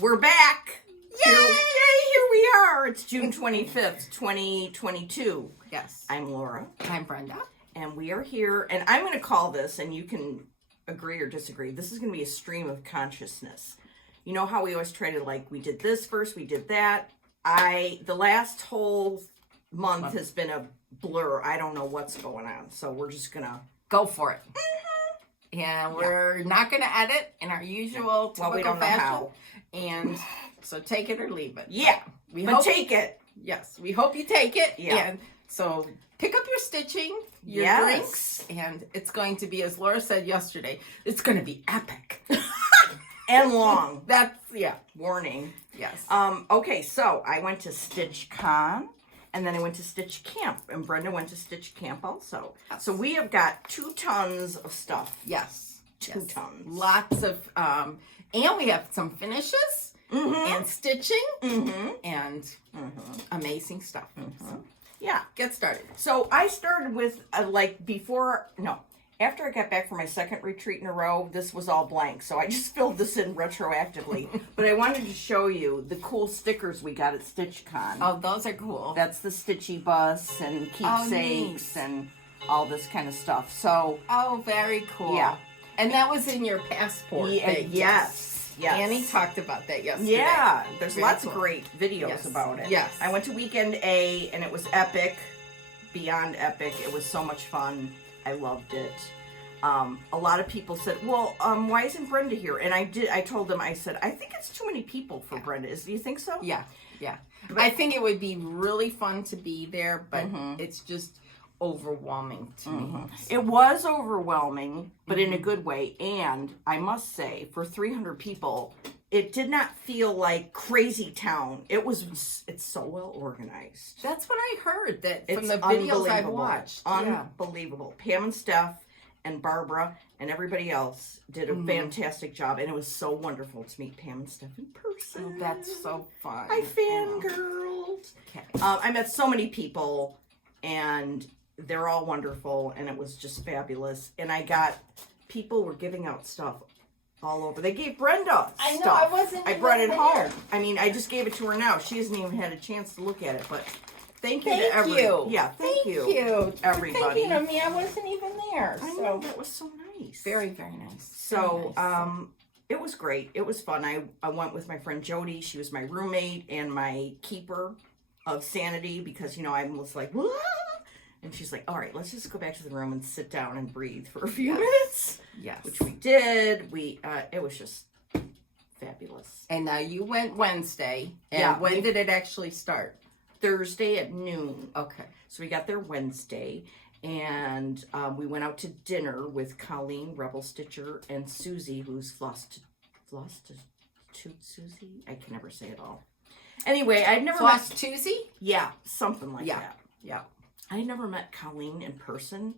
We're back. Yay! Here we are. It's June 25th, 2022. Yes. I'm Laura. I'm Brenda. And we are here, and I'm going to call this, and you can agree or disagree, this is going to be a stream of consciousness. You know how we always try to, like, we did this first, we did that. The last whole month has been a blur. I don't know what's going on, so we're just going to go for it. And we're not going to edit in our usual typical we don't know fashion. how. And so take it or leave it. Yeah, take it. Yes, we hope you take it. Yeah. And so pick up your stitching, your drinks, and it's going to be, as Laura said yesterday, it's going to be epic. And long. That's, warning. Yes. Okay, so I went to Stitch Con, and then I went to Stitch Camp, and Brenda went to Stitch Camp also. Yes. So we have got 2 tons of stuff. Yes. 2 tons. Lots of, and we have some finishes and stitching and amazing stuff. So, yeah. get started. So I started with, after I got back from my second retreat in a row, this was all blank. So I just filled this in retroactively. But I wanted to show you the cool stickers we got at StitchCon. Oh, those are cool. That's the Stitchy Bus and keepsakes and all this kind of stuff. So. Oh, very cool. Yeah. And that was in your passport thing. Yes. Annie talked about that yesterday. Yeah. There's very lots cool. of great videos about it. Yes. I went to Weekend A, and it was epic. Beyond epic. It was so much fun. I loved it. A lot of people said, well, why isn't Brenda here? And I told them, I said, I think it's too many people for Brenda. Do you think so? Yeah. I think it would be really fun to be there, but it's just overwhelming to me. It was overwhelming, but in a good way. And I must say, for 300 people, it did not feel like crazy town. It's so well organized. That's what I heard from It's the videos I've watched. Unbelievable. Pam and Steph and Barbara and everybody else did a fantastic job, and it was so wonderful to meet Pam and Steph in person. Oh, that's so fun. I fangirled. Okay. I met so many people, and they're all wonderful, and it was just fabulous. And people were giving out stuff all over. They gave Brenda I know, stuff. I wasn't I brought it even home. there. I mean, I just gave it to her now. She hasn't even had a chance to look at it, but thank you to Thank you. Yeah, thank you. Everybody. For thinking of me. I wasn't even there. I know, that was so nice. Very, very nice. So, very nice. it was great. It was fun. I went with my friend Jody. She was my roommate and my keeper of sanity because, I was like, whoa. And she's like, all right, let's just go back to the room and sit down and breathe for a few minutes. Yes. Which we did. It was just fabulous. And now you went Wednesday. And Yeah, when did it actually start? Thursday at noon. Okay. So we got there Wednesday, and we went out to dinner with Colleen, Rebel Stitcher, and Susie, who's Floss to Susie? I can never say it all. Anyway, I'd never Floss Tuesday? Yeah, something like that. Yeah. I never met Colleen in person,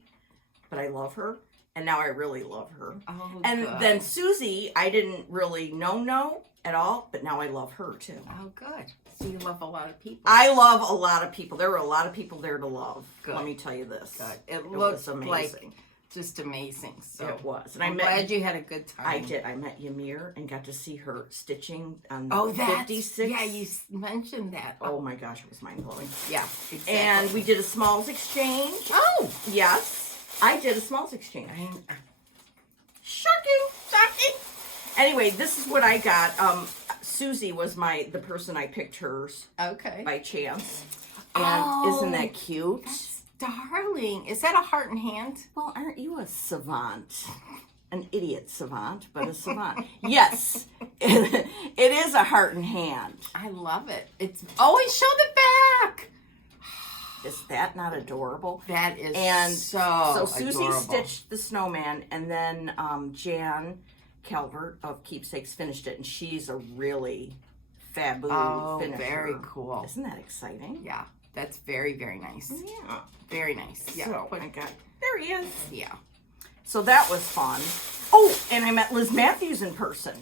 but I love her, and now I really love her. Oh, and good. then Susie, I didn't really know at all, but now I love her too. Oh, good. So you love a lot of people. I love a lot of people. There were a lot of people there to love. Good. Let me tell you this. Good. It was looked amazing. like just amazing. So It was. And I'm glad you had a good time. I did. I met Ymir and got to see her stitching on Oh, 56. Yeah, you mentioned that. Oh my gosh, it was mind blowing. Yeah, exactly. And we did a smalls exchange. Oh, Yes, I did a smalls exchange. Shocking. Anyway, this is what I got. Susie was the person I picked hers okay. by chance. And isn't that cute? That's darling. Is that a heart and hand? Well, aren't you a savant? An idiot savant, but a savant. Yes, it is a heart and hand. I love it. It's always show the back. Is that not adorable? That is so Susie adorable. stitched the snowman, and then Jan Calvert of Keepsakes finished it, and she's a really fabulous finisher. Very cool. Isn't that exciting? Yeah, that's very, very nice. Yeah. Very nice. Yeah. So I got, there he is. Yeah. So that was fun. Oh, and I met Liz Matthews in person.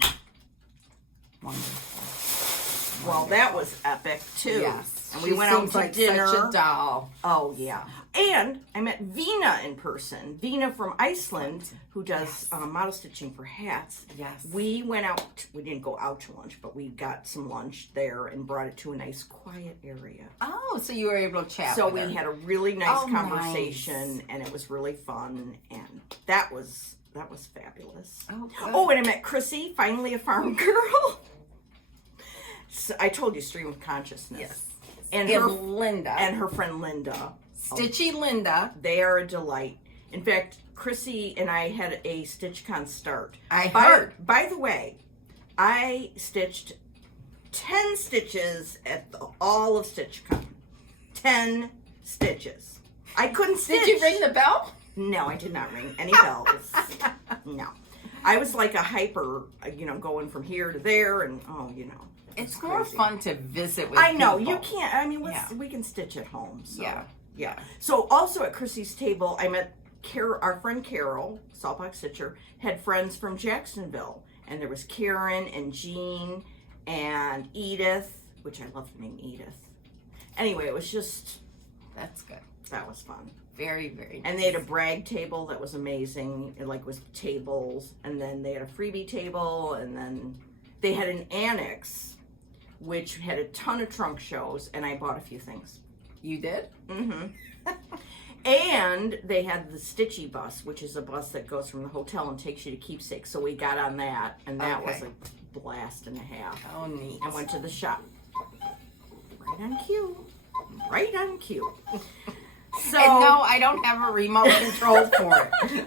Wonderful. Well, that was epic too. Yes. And we went out seems to like dinner. Such a doll. Oh yeah. And I met Vina in person. Vina from Iceland, who does model stitching for hats. Yes. We went out. We didn't go out to lunch, but we got some lunch there and brought it to a nice, quiet area. Oh, so you were able to chat. So with we her. had a really nice Oh, conversation, nice. and it was really fun, and that was fabulous. Oh, good. Oh, and I met Chrissy, finally a farm girl. So I told you, stream of consciousness. Yes. And Linda. and her friend Linda. Stitchy Linda. They are a delight. In fact, Chrissy and I had a StitchCon start. I heard. By the way, I stitched 10 stitches at all of StitchCon. 10 stitches. I couldn't stitch. Did you ring the bell? No, I did not ring any bells. No. I was like a hyper, going from here to there, and It's more crazy. fun to visit with I know, people. you can't. I mean, Yeah. we can stitch at home. So. Yeah. Yeah. So also at Chrissy's table, I met our friend Carol, Saltbox Stitcher, had friends from Jacksonville. And there was Karen and Jean and Edith, which I love the name Edith. Anyway, it was just, That's good. that was fun. Very, very nice. And they had a brag table that was amazing. It was tables. And then they had a freebie table. And then they had an annex, which had a ton of trunk shows. And I bought a few things. You did? Mm-hmm. And they had the Stitchy bus, which is a bus that goes from the hotel and takes you to Keepsake. So we got on that, and that was a blast and a half. Oh, neat. And went to the shop. Right on cue. Right on cue. So And no, I don't have a remote control for it.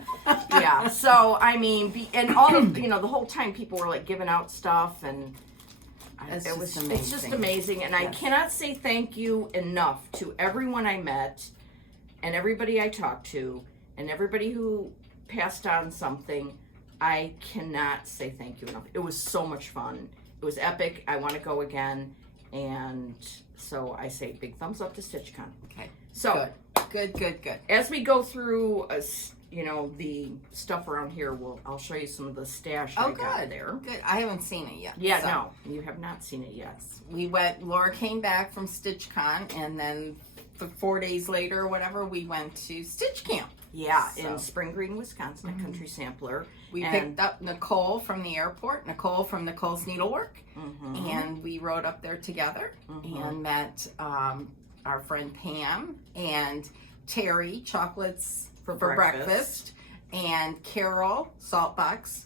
yeah. So I mean, and all of the whole time people were like giving out stuff and. It's It's just amazing. amazing, and I cannot say thank you enough to everyone I met, and everybody I talked to, and everybody who passed on something. I cannot say thank you enough. It was so much fun. It was epic. I want to go again, and so I say big thumbs up to StitchCon. Okay. So Good. as we go through, the stuff around here, I'll show you some of the stash I got there. Good. I haven't seen it yet. Yeah, so. no, you have not seen it yet. Laura came back from StitchCon, and then 4 days later or whatever, we went to Stitch Camp. Yeah, So. in Spring Green, Wisconsin, at Country Sampler. We picked up Nicole from the airport, Nicole from Nicole's Needlework, and we rode up there together and met our friend Pam and Terry, Chocolates for breakfast, and Carol Saltbox,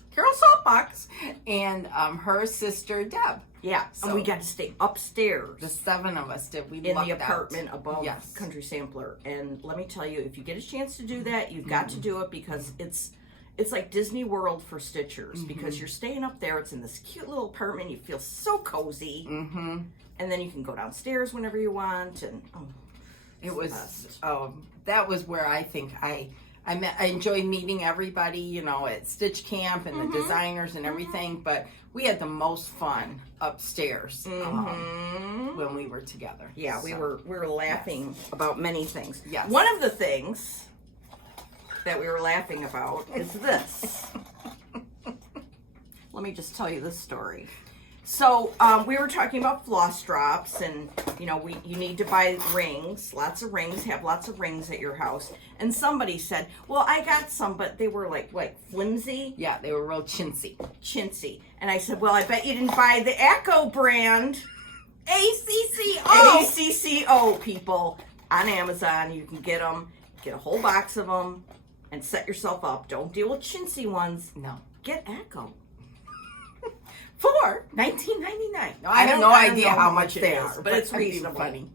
and her sister Deb. Yeah, So- and we got to stay upstairs The 7 of us did. We in lucked the out. apartment above Yes. Country Sampler. And let me tell you, if you get a chance to do that, you've got to do it because it's like Disney World for stitchers because you're staying up there. It's in this cute little apartment. You feel so cozy. Mm-hmm. And then you can go downstairs whenever you want. And It was best. that was where I think I enjoyed meeting everybody, at Stitch Camp and the designers and everything, but we had the most fun upstairs when we were together. Yeah, we So, were laughing about many things. Yes. One of the things that we were laughing about is this. Let me just tell you this story. So we were talking about floss drops, and you need to buy rings, lots of rings, have lots of rings at your house. And somebody said, "Well, I got some, but they were like flimsy, Yeah, they were real chintzy. chintzy." And I said, "Well, I bet you didn't buy the Echo brand." ACCO! ACCO, people, on Amazon. You can get them, get a whole box of them, and set yourself up. Don't deal with chintzy ones. No. Get Echo. For $19.99. No, I have no idea how much they it is, are, but it's that'd be reasonable. funny.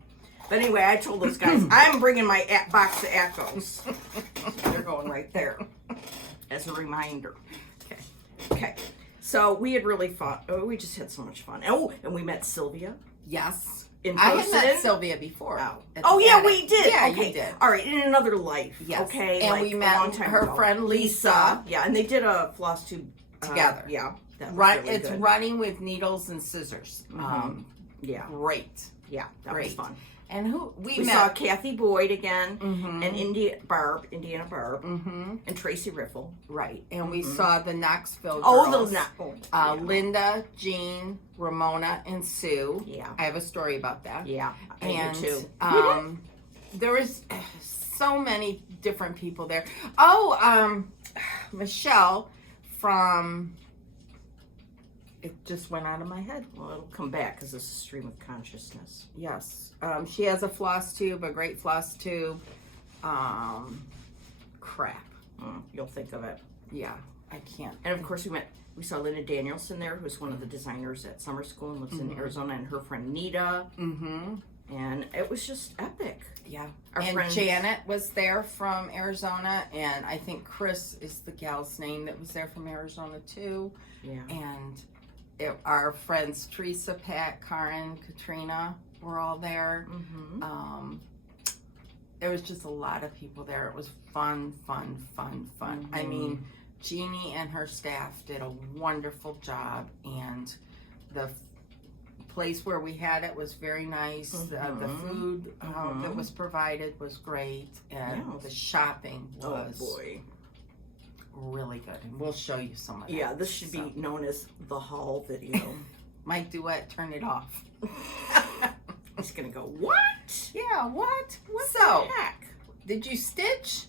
But anyway, I told those guys, I'm bringing my box of Echoes. They're going right there as a reminder. Okay. So we had really fun. Oh, we just had so much fun. Oh, and we met Sylvia. Yes. In I had met person? Sylvia before. Oh yeah, Attic. we did. Yeah, okay. you did. All right, in another life. Yes. Okay. And like we a met long time her ago. friend Lisa. Yeah, and they did a floss tube Together. Yeah. That was Right, really it's good. running with needles and scissors. Yeah. Great. Yeah, that was fun. And who we We met? saw Kathy Boyd again, Mhm. and Indiana Barb, Mm-hmm. and Tracy Riffle. Right, and we saw the Knoxville girls. Oh, those not. Linda, Jean, Ramona, and Sue. Yeah. I have a story about that. Yeah, I And do too. there was so many different people there. Oh, Michelle from. It just went out of my head. Well, it'll come back because it's a stream of consciousness. Yes. She has a floss tube, a great floss tube. Crap. You'll think of it. Yeah, I can't. And of course, we saw Linda Danielson there, who's one of the designers at summer school and lives in Arizona, and her friend Nita. Mm-hmm. And it was just epic. Yeah. Our and friend Janet was there from Arizona, and I think Chris is the gal's name that was there from Arizona too. Yeah. And our friends Teresa, Pat, Karen, Katrina were all there. Mm-hmm. There was just a lot of people there. It was fun. Mm-hmm. I mean, Jeannie and her staff did a wonderful job, and the place where we had it was very nice. The food that was provided was great, and the shopping was really good. And we'll show you some of that. Yeah, this should be known as the haul video. My duet, turn it off. He's gonna go, what? Yeah, what? What So, the heck? Did you stitch?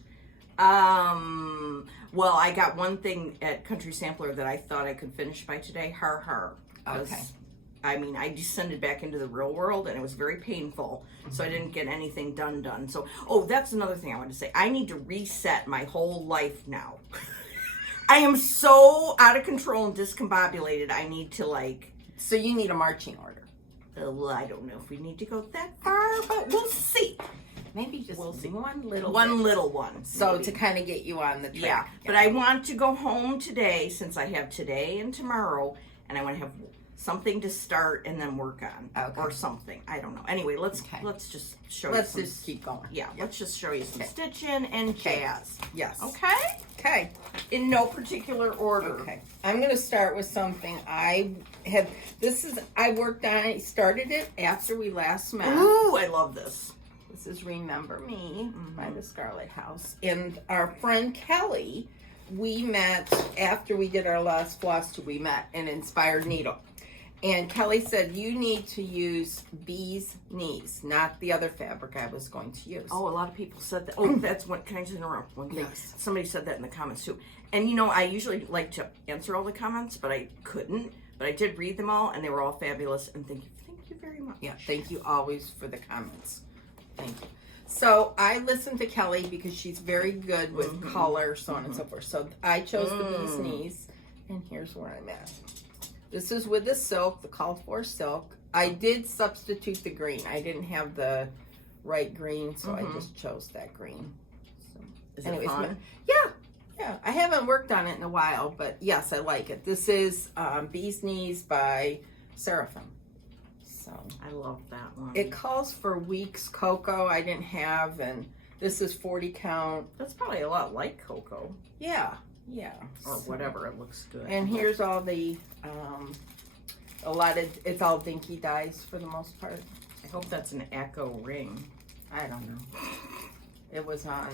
Well, I got one thing at Country Sampler that I thought I could finish by today. Har. Okay. I mean, I descended back into the real world, and it was very painful, so I didn't get anything done. So, that's another thing I wanted to say. I need to reset my whole life now. I am so out of control and discombobulated. I need to, So you need a marching order. well, I don't know if we need to go that far, but we'll see. Maybe just We'll see. one little one. So maybe. to kind of get you on the track. Yeah, but I want to go home today, since I have today and tomorrow, and I want to have something to start and then work on, or something. I don't know. Anyway, let's just show you. Let's just keep going. Yeah, let's just show you some stitching and jazz. Yes. Okay. Okay. In no particular order. Okay. I'm going to start with something I worked on. I started it after we last met. Ooh, I love this. This is Remember Me by the Scarlet House. And our friend Kelly, we met after we did our last floss tube. We met an Inspired Needle. And Kelly said, you need to use bee's knees, not the other fabric I was going to use. Oh, a lot of people said that. Oh, that's what, can I just interrupt one thing? Yes. Somebody said that in the comments too. And I usually like to answer all the comments, but I couldn't. But I did read them all, and they were all fabulous. And thank you very much. Yeah, thank you always for the comments. Thank you. So I listened to Kelly because she's very good with color, so on and so forth. So I chose the bee's knees, and here's where I'm at. This is with the silk, the called for silk. I did substitute the green. I didn't have the right green, so I just chose that green. So, Is it fun? Yeah. I haven't worked on it in a while, but yes, I like it. This is Bee's Knees by Seraphim. So I love that one. it calls for Weeks Cocoa. I didn't have, and this is 40 count. That's probably a lot like Cocoa. Yeah. Or whatever, it looks good. And here's all the, it's all dinky dyes for the most part. I hope that's an Echo ring. I don't know. It was on,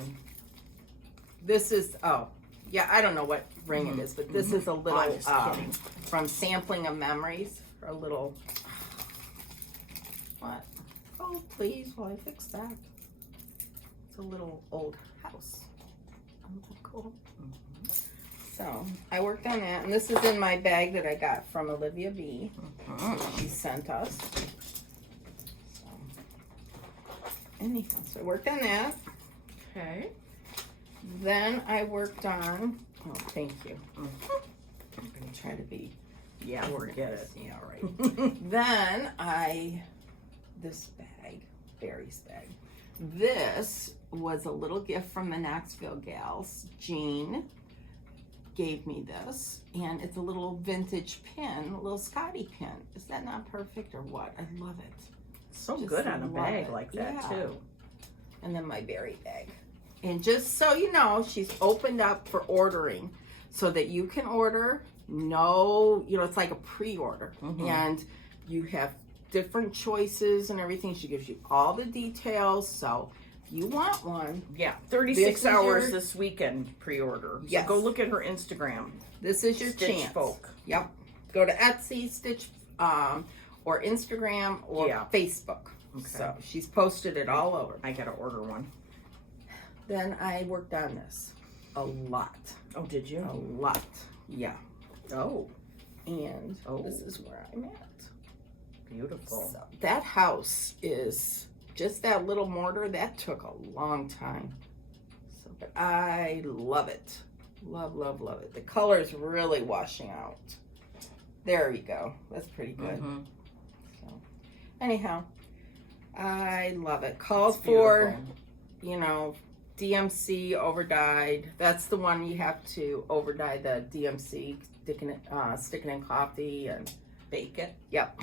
this is, I don't know what ring it is, but this is a little, I'm just kidding. from Sampling of Memories, a little, what? Oh, please, while I fix that. It's a little old house. Oh, cool. So I worked on that, and this is in my bag that I got from Olivia B. She sent us. So I worked on that. Okay. Then I worked on. Oh, thank you. I'm gonna try to be. Yeah, forget it. Yeah, right. Then this bag, Barry's bag. This was a little gift from the Knoxville gals. Jean gave me this, and it's a little vintage pin, a little Scotty pin. Is that not perfect or what? I love it. So Just good on a love bag it. like that too. And then my berry bag. And just so you know, she's opened up for ordering so that you can order. No, it's like a pre-order, and you have different choices and everything. She gives you all the details. So if you want one, Yeah, 36 This is hours your- this weekend pre-order. So Yes. go look at her Instagram. this is your Stitch chance. Folk. Yep. Go to Etsy, Stitch, or Instagram or Yeah. Facebook. Okay. So she's posted it all over. I gotta order one. Then I worked on this a lot. Oh, did you? A lot. Yeah. Oh, And Oh. this is where I'm at. beautiful. So that house is just that little mortar. That took a long time. So, but I love it. Love, love, love it. The color's really washing out. There we go. That's pretty good. Mhm. So, anyhow, I love it. Calls It's for, beautiful. you know, DMC overdyed. That's the one you have to overdye the DMC, sticking it in coffee and Bake it. yep.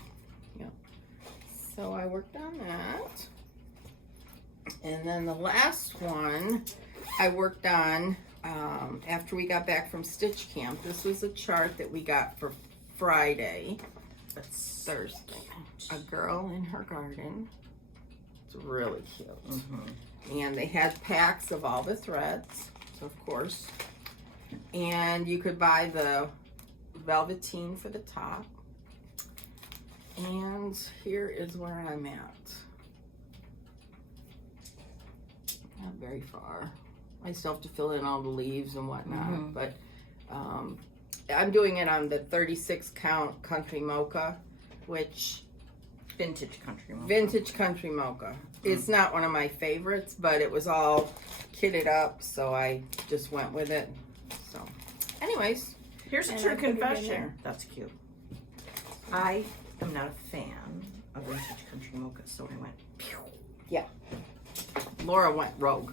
So I worked on that. And then the last one I worked on after we got back from Stitch Camp. This was a chart that we got for Friday. That's Thursday. A girl in her garden. It's really cute. Mhm. And they had packs of all the threads, of course. And you could buy the velveteen for the top. And here is where I'm at. Not very far. I still have to fill in all the leaves and whatnot, Mhm. but I'm doing it on the 36 count Country Mocha, which Vintage country. Mocha. Vintage Country Mocha. It's not one of my favorites, but it was all kitted up, so I just went with it. So, anyways, Here's a And true I put it in confession. there. That's cute. I am not a fan of vintage country mocha, so I went. Pew. Laura went rogue.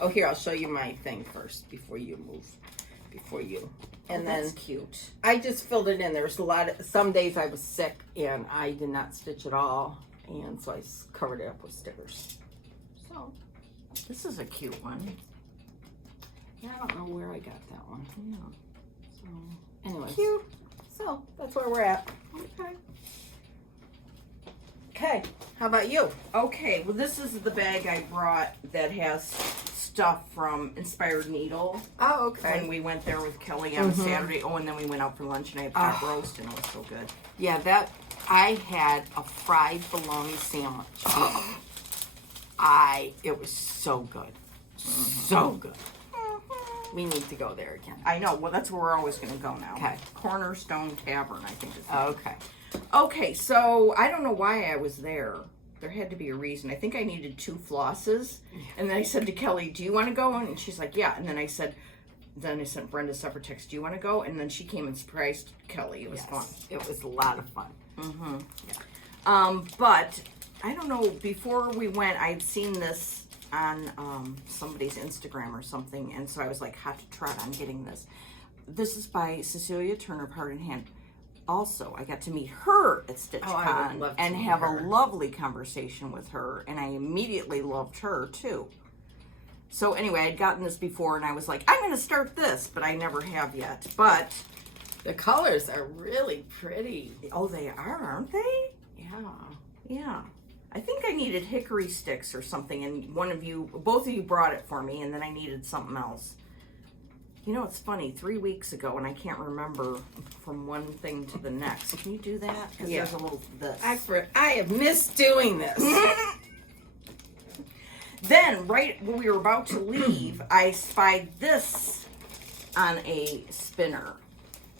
Oh, here, I'll show you my thing first before you move. And that's then cute. I just filled it in. There was some days I was sick and I did not stitch at all. And so I covered it up with stickers. So, This is a cute one. yeah, I don't know where I got that one. Yeah. So, anyway. Cute. So, that's where we're at. Okay. Okay, how about you? Okay, well, this is the bag I brought that has stuff from Inspired Needle. Oh, When we went there with Kelly on Mhm. Saturday. Oh, and then we went out for lunch and I had pot roast and it was so good. Yeah, I had a fried bologna sandwich. It was so good. So good. We need to go there again. I know. Well, that's where we're always going to go now. Okay. Cornerstone Tavern, I think it's Okay. Okay, so I don't know why I was there. There had to be a reason. I think I needed 2 flosses. And then I said to Kelly, do you want to go? And she's like, yeah. And then I sent Brenda a separate text, do you want to go? And then she came and surprised Kelly. It was fun. It was a lot of fun. But I don't know, before we went, I had seen this on somebody's Instagram or something. And so I was like, hot to trot on getting this. This is by Cecilia Turner of Heart and Hand. Also, I got to meet her at Oh, I StitchCon would love to and meet have her. a lovely conversation with her, and I immediately loved her too. So anyway, I'd gotten this before, and I was like, I'm going to start this, but I never have yet. But, The colors are really pretty. oh, they are, aren't they? Yeah. Yeah. I think I needed hickory sticks or something, and both of you brought it for me, and then I needed something else. You know, it's funny, 3 weeks ago, and I can't remember from one thing to the next. Can you do that? Because Yeah. there's a little this. I have missed doing this. Then, right when we were about to leave, I spied this on a spinner.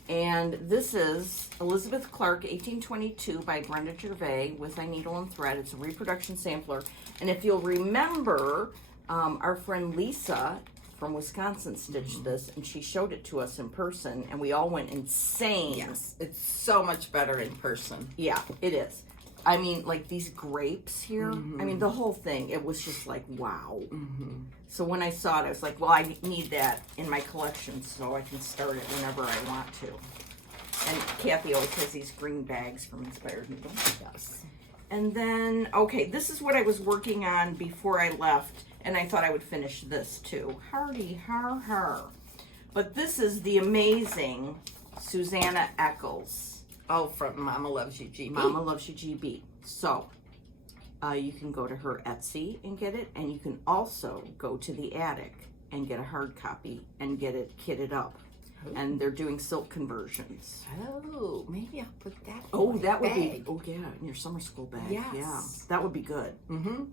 And this is Elizabeth Clark, 1822 by Brenda Gervais with a needle and thread. It's a reproduction sampler. And if you'll remember, our friend Lisa from Wisconsin stitched this, and she showed it to us in person, and we all went insane. Yes, it's so much better in person. Yeah, it is. I mean, like these grapes here, I mean, the whole thing, it was just like, wow. So when I saw it, I was like, well, I need that in my collection so I can start it whenever I want to. And Kathy always has these green bags from Inspired Needle. Yes. And then, okay, this is what I was working on before I left, and I thought I would finish this too. Hardy, har. But this is the amazing Susanna Eccles Oh, from Mama Loves You GB. Mama Loves You GB. So, you can go to her Etsy and get it, and you can also go to the attic and get a hard copy and get it kitted up. And they're doing silk conversions. Oh, maybe I'll put that in Oh, my that would bag. be, oh yeah, in your summer school bag. Yes. Yeah, that would be good. Mm-hmm.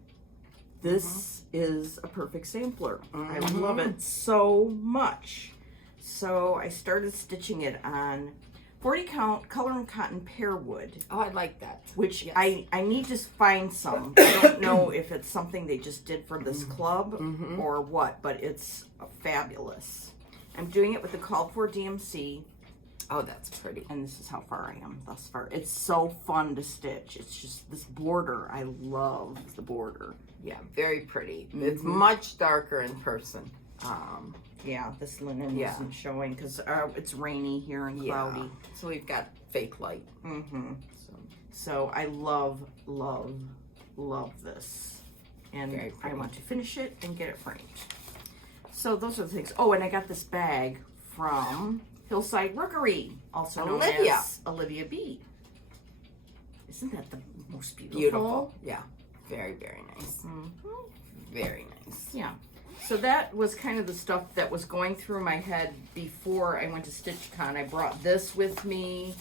This is a perfect sampler. I Mhm. love it so much. So I started stitching it on 40 count color and cotton pear wood, Oh, I like that. which Yes. I need to find some. I don't know if it's something they just did for this club Mhm. or what, but it's fabulous. I'm doing it with the called for DMC, Oh, that's pretty. and this is how far I am thus far. It's so fun to stitch. It's just this border. I love the border. Yeah, very pretty. It's Mhm. much darker in person. Yeah, this linen Yeah. isn't showing because it's rainy here and Yeah. cloudy. So we've got fake light. Mm-hmm. So So I love, love, love this. And Very I pretty. want to finish it and get it framed. So those are the things. Oh, and I got this bag from Hillside Rookery, also known Olivia. as Olivia B. Isn't that the most beautiful? beautiful. Yeah. Very, very nice. Mhm. Very nice. Yeah. So that was kind of the stuff that was going through my head before I went to StitchCon. I brought this with me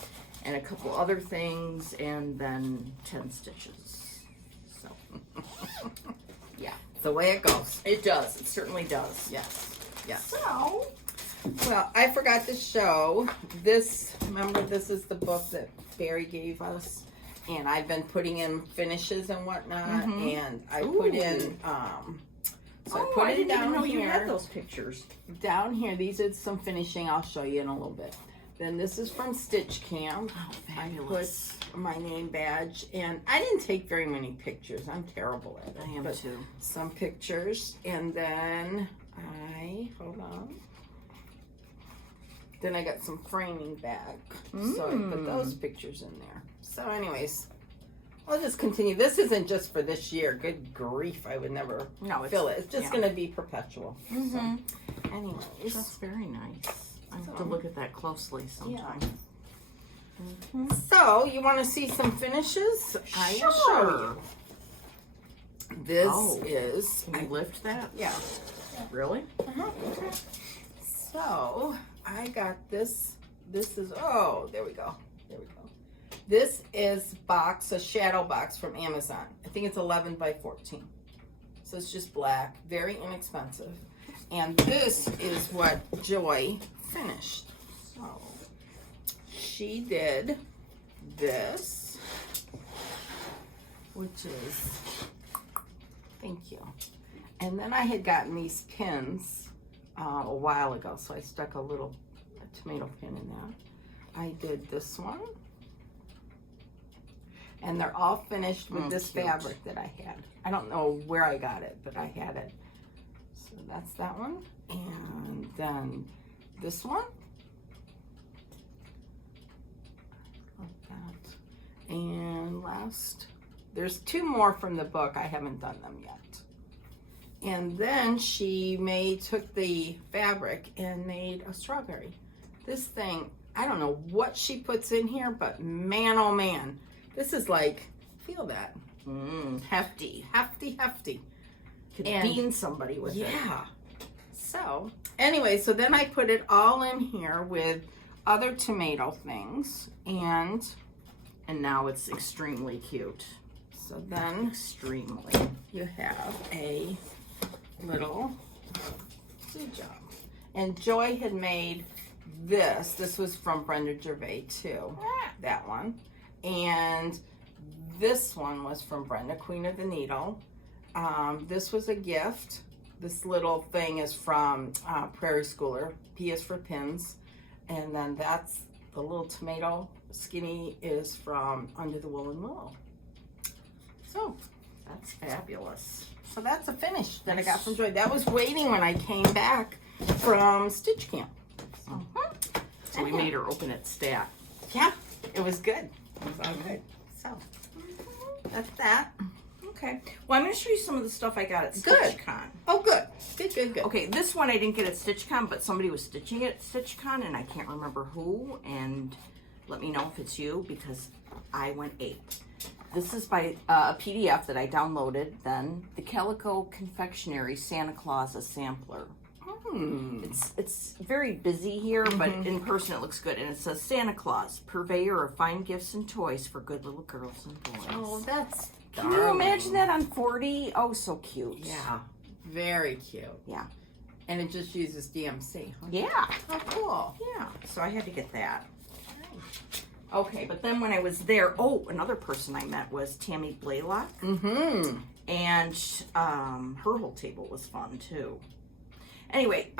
and a couple other things and then 10 stitches. So, yeah. It's the way it goes. It does. It certainly does. Yes. Yes. So, Well, I forgot to show this. Remember, this is the book that Barry gave us, and I've been putting in finishes and whatnot, Mhm. and I put in. So I put I it didn't even down know you had here. those pictures. Down here, these are some finishing. I'll show you in a little bit. Then this is from Stitch Camp. Oh, I fabulous. put my name badge, and I didn't take very many pictures. I'm terrible at it. I am but too. some pictures, and then hold on. Then I got some framing back, so I put those pictures in there. So, anyways, I'll just continue. This isn't just for this year. Good grief, I would never No, fill it. It's just yeah. going to be perpetual. Mm-hmm. So, anyways, That's very nice. I have to So- look at that closely sometime. so you want to see some finishes? I will show Sure. you. This Oh. is Can you lift that? yeah. Really? So I got this. This is there we go. There we go. This is a shadow box from Amazon. I think it's 11 by 14. So it's just black, very inexpensive. And this is what Joy finished. So she did this, which is, thank you. And then I had gotten these pins a while ago, so I stuck a tomato pin in there. I did this one. And they're all finished with this cute. fabric that I had. I don't know where I got it, but I had it. So that's that one. And then this one. Like that. And last, there's two more from the book. I haven't done them yet. And then she took the fabric and made a strawberry. This thing, I don't know what she puts in here, but man, oh man. This is like, feel that. Hefty. Hefty. Could And- bean somebody with it. Yeah. So, anyway, so then I put it all in here with other tomato things. And now it's extremely cute. so then Extremely. you have a little job. And Joy had made this. This was from Brenda Gervais too. That one. And this one was from Brenda, Queen of the Needle. This was a gift. This little thing is from Prairie Schooler. P is for pins. And then that's the little tomato skinny is from Under the Woolen Willow. So That's fabulous. that's a finish that I got from Joy. That was waiting when I came back from Stitch Camp. So we made her open it stat. Yeah, it was good. It was all good. So that's that. Okay. Well, I'm going to show you some of the stuff I got at Good. StitchCon. Oh, good. Good. Okay, this one I didn't get at StitchCon, but somebody was stitching it at StitchCon, and I can't remember who. And Let me know if it's you, because I went ape. This is by a PDF that I downloaded then. The Calico Confectionery Santa Claus, a sampler. It's very busy here, but in person it looks good. And it says Santa Claus, purveyor of fine gifts and toys for good little girls and boys. Oh, that's Can you imagine that on 40? Oh, so cute. Yeah, very cute. Yeah. And it just uses DMC. Huh? Yeah. Oh, cool. Yeah. So I had to get that. Okay, but then when I was there, another person I met was Tammy Blaylock. And her whole table was fun too. Anyway,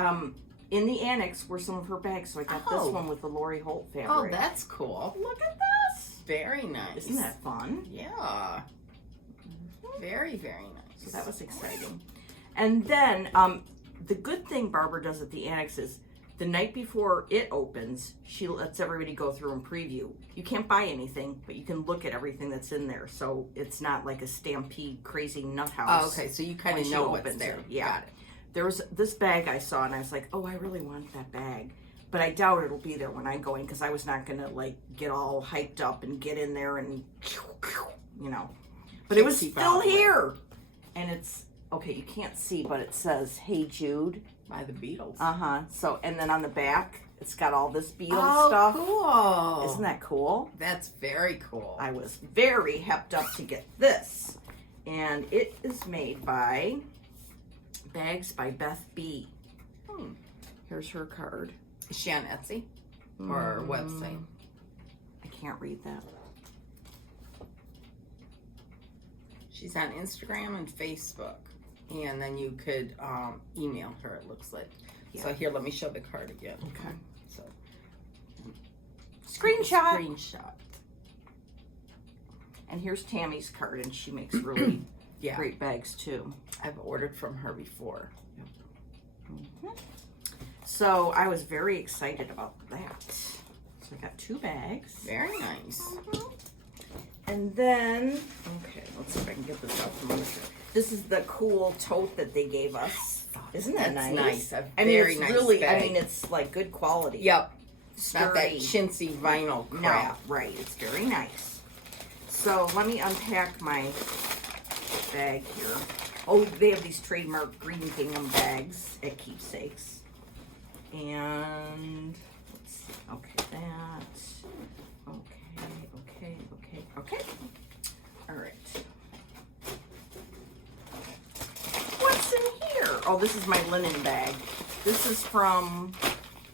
in the annex were some of her bags, so I got this one with the Lori Holt fabric. Oh, that's cool. Look at this. Very nice. Isn't that fun? Yeah. Very, very nice. So that was exciting. And then the good thing Barbara does at the annex is the night before it opens, she lets everybody go through and preview. You can't buy anything, but you can look at everything that's in there. So it's not like a stampede crazy nut house. Oh, okay. So you kind of know what's there. Yeah. Got it. There was this bag I saw, and I was like, oh, I really want that bag. But I doubt it'll be there when I go in, because I was not going to, like, get all hyped up and get in there and, you know. But it was still here. And it's, okay, you can't see, but it says, Hey Jude. By the Beatles. Uh-huh. So, and then on the back, it's got all this Beatles stuff. Cool. Isn't that cool? That's very cool. I was very hepped up to get this. And it is made by Bags by Beth B. Here's her card. Is she on Etsy or website? I can't read that. She's on Instagram and Facebook. And then you could email her, it looks like. Yeah. So here, let me show the card again. Okay. So Screenshot. And here's Tammy's card, and she makes really great bags too. I've ordered from her before. So I was very excited about that. So I got 2 bags. Very nice. And then, okay, let's see if I can get this out from under here. This is the cool tote that they gave us. Isn't that That's nice? A I mean, very it's nice really, bag. I mean, it's like good quality. Yep. Sturdy. Not that chintzy vinyl crap. No, right. It's very nice. So let me unpack my bag here. Oh, they have these trademark Green Gingham bags at Keepsakes. And let's see. Okay, that. Okay. All right. What's in here? Oh, this is my linen bag. This is from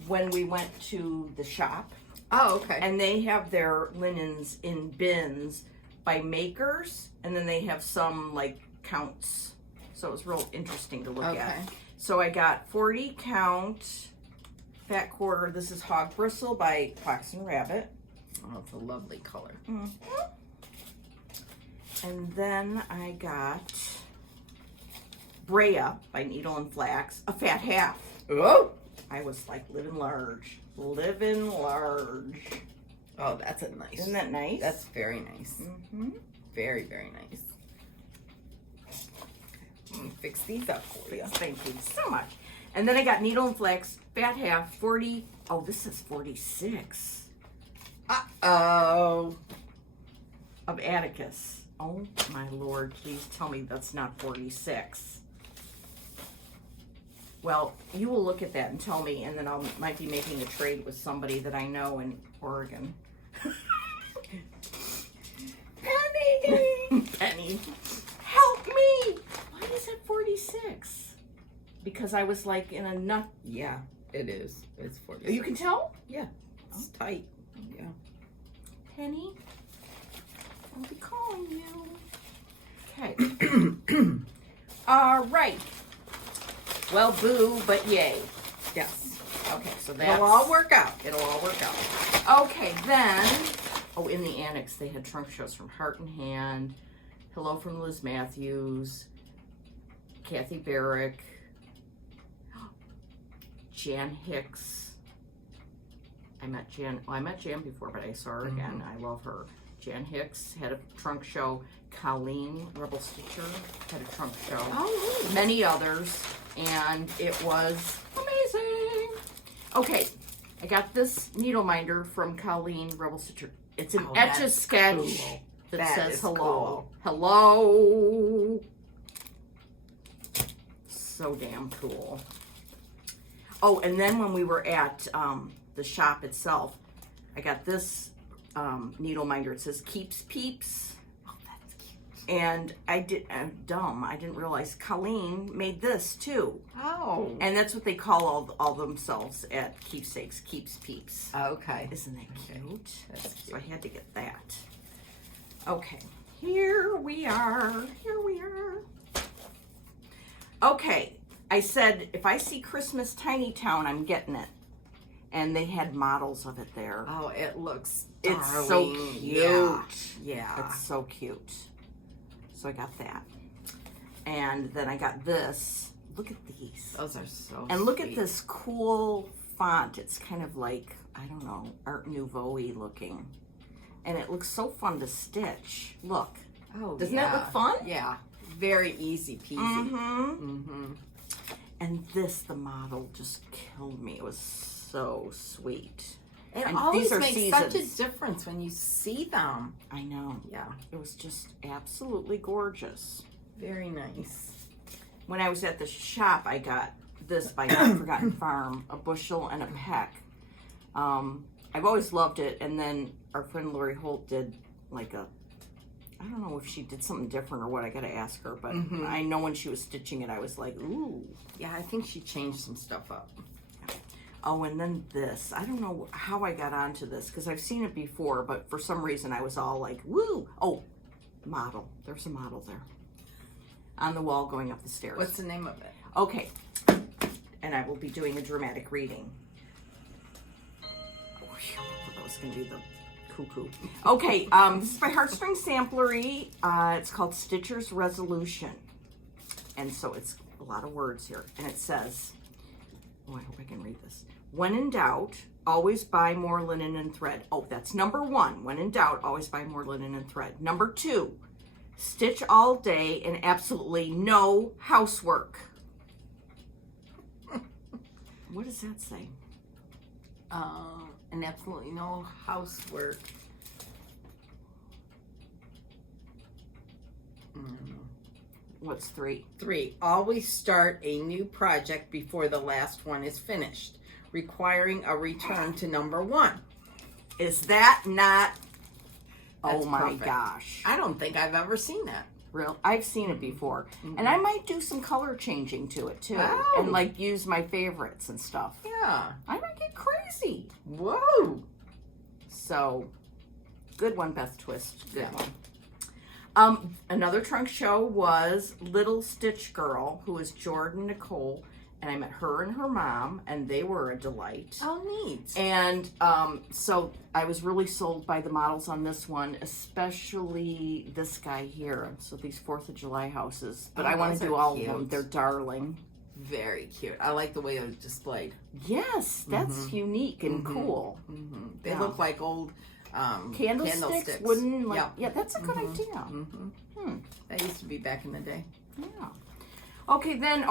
when we went to the shop. Oh, okay. And they have their linens in bins by makers, and then they have some like counts. So it was real interesting to look at. So I got 40 count fat quarter. This is Hog Bristle by Fox and Rabbit. Oh, it's a lovely color. And then I got Brea by Needle and Flax, a fat half. Oh! I was like living large. Living large. Oh, that's a nice. Isn't that nice? That's very nice. Very, very nice. Let me fix these up for you. Thank you so much. And then I got Needle and Flax, fat half, 40. Oh, this is 46. Uh-oh. Of Atticus. Oh, my Lord. Please tell me that's not 46. Well, you will look at that and tell me, and then I might be making a trade with somebody that I know in Oregon. Penny! Penny, help me! Why is it 46? Because I was like in a nut. Yeah, it is. It's 46. You can tell? Yeah, it's tight. Yeah. Penny, I'll be calling you. Okay. All right. Well, boo, but yay. Yes. Okay, so that's... It'll all work out. It'll all work out. Okay, then... Oh, in the annex, they had trunk shows from Heart and Hand, Hello from Liz Matthews, Kathy Barrick, Jan Hicks. I met Jan before, but I saw her again. I love her. Jan Hicks had a trunk show. Colleen Rebel Stitcher had a trunk show. Oh, nice. Many others, and it was amazing. Okay, I got this needle minder from Colleen Rebel Stitcher. It's an Oh, etch a that's sketch cool. that That says is hello. cool. Hello. So damn cool. Oh, and then when we were at the shop itself, I got this needle minder. It says Keeps Peeps. Oh, that's cute. And I'm dumb. I didn't realize Colleen made this too. Oh. And that's what they call all themselves at Keepsakes, Keeps Peeps. Okay. Isn't that cute? That's So I cute. had to get that. Okay, here we are. Here we are. Okay, I said if I see Christmas Tiny Town, I'm getting it. And they had models of it there. Oh, it looks It's so darling. cute. Yeah. It's so cute. So I got that. And then I got this. Look at these. Those are so And look at sweet. this cool font. It's kind of like, I don't know, Art Nouveau-y looking. And it looks so fun to stitch. Look. Oh, Doesn't yeah. that look fun? Yeah. Very easy peasy. Mm-hmm. Mm-hmm. And this, the model just killed me. It was so sweet. It And always these are makes such a seasons. difference when you see them. I know. Yeah. It was just absolutely gorgeous. Very nice. When I was at the shop, I got this by Not Forgotten Farm, a bushel and a peck. I've always loved it. And then our friend Lori Holt did like I don't know if she did something different or what. I got to ask her. But Mhm. I know when she was stitching it, I was like, ooh. Yeah, I think she changed some stuff up. Oh, and then this. I don't know how I got onto this because I've seen it before, but for some reason I was all like, woo. Oh, model. There's a model there on the wall going up the stairs. What's the name of it? Okay. And I will be doing a dramatic reading. That was going to be the cuckoo. Okay, this is by Heartstring Samplery. It's called Stitcher's Resolution. And so it's a lot of words here. And it says, oh, I hope I can read this. When in doubt, always buy more linen and thread. Oh, that's number 1. When in doubt, always buy more linen and thread. Number 2, stitch all day and absolutely no housework. What does that say? And absolutely no housework. What's 3? 3, always start a new project before the last one is finished, requiring a return to number 1. Is that not? That's Oh my perfect. gosh. I don't think I've ever seen that. Real. I've seen it before. And I might do some color changing to it too. Oh. And like use my favorites and stuff. Yeah. I might get crazy. Whoa. So, good one, Beth Twist. Good Yeah. one. Another trunk show was Little Stitch Girl, who is Jordan Nicole, and I met her and her mom, and they were a delight. Oh, neat. And so I was really sold by the models on this one, especially this guy here. So these 4th of July houses, but Oh, I want those to do are all of cute. them. They're darling. Very cute. I like the way they're displayed. Yes, that's unique and cool. They Yeah. look like old Candlesticks, wooden, like, yeah. yeah, that's a good idea. That used to be back in the day. Yeah. Okay, then,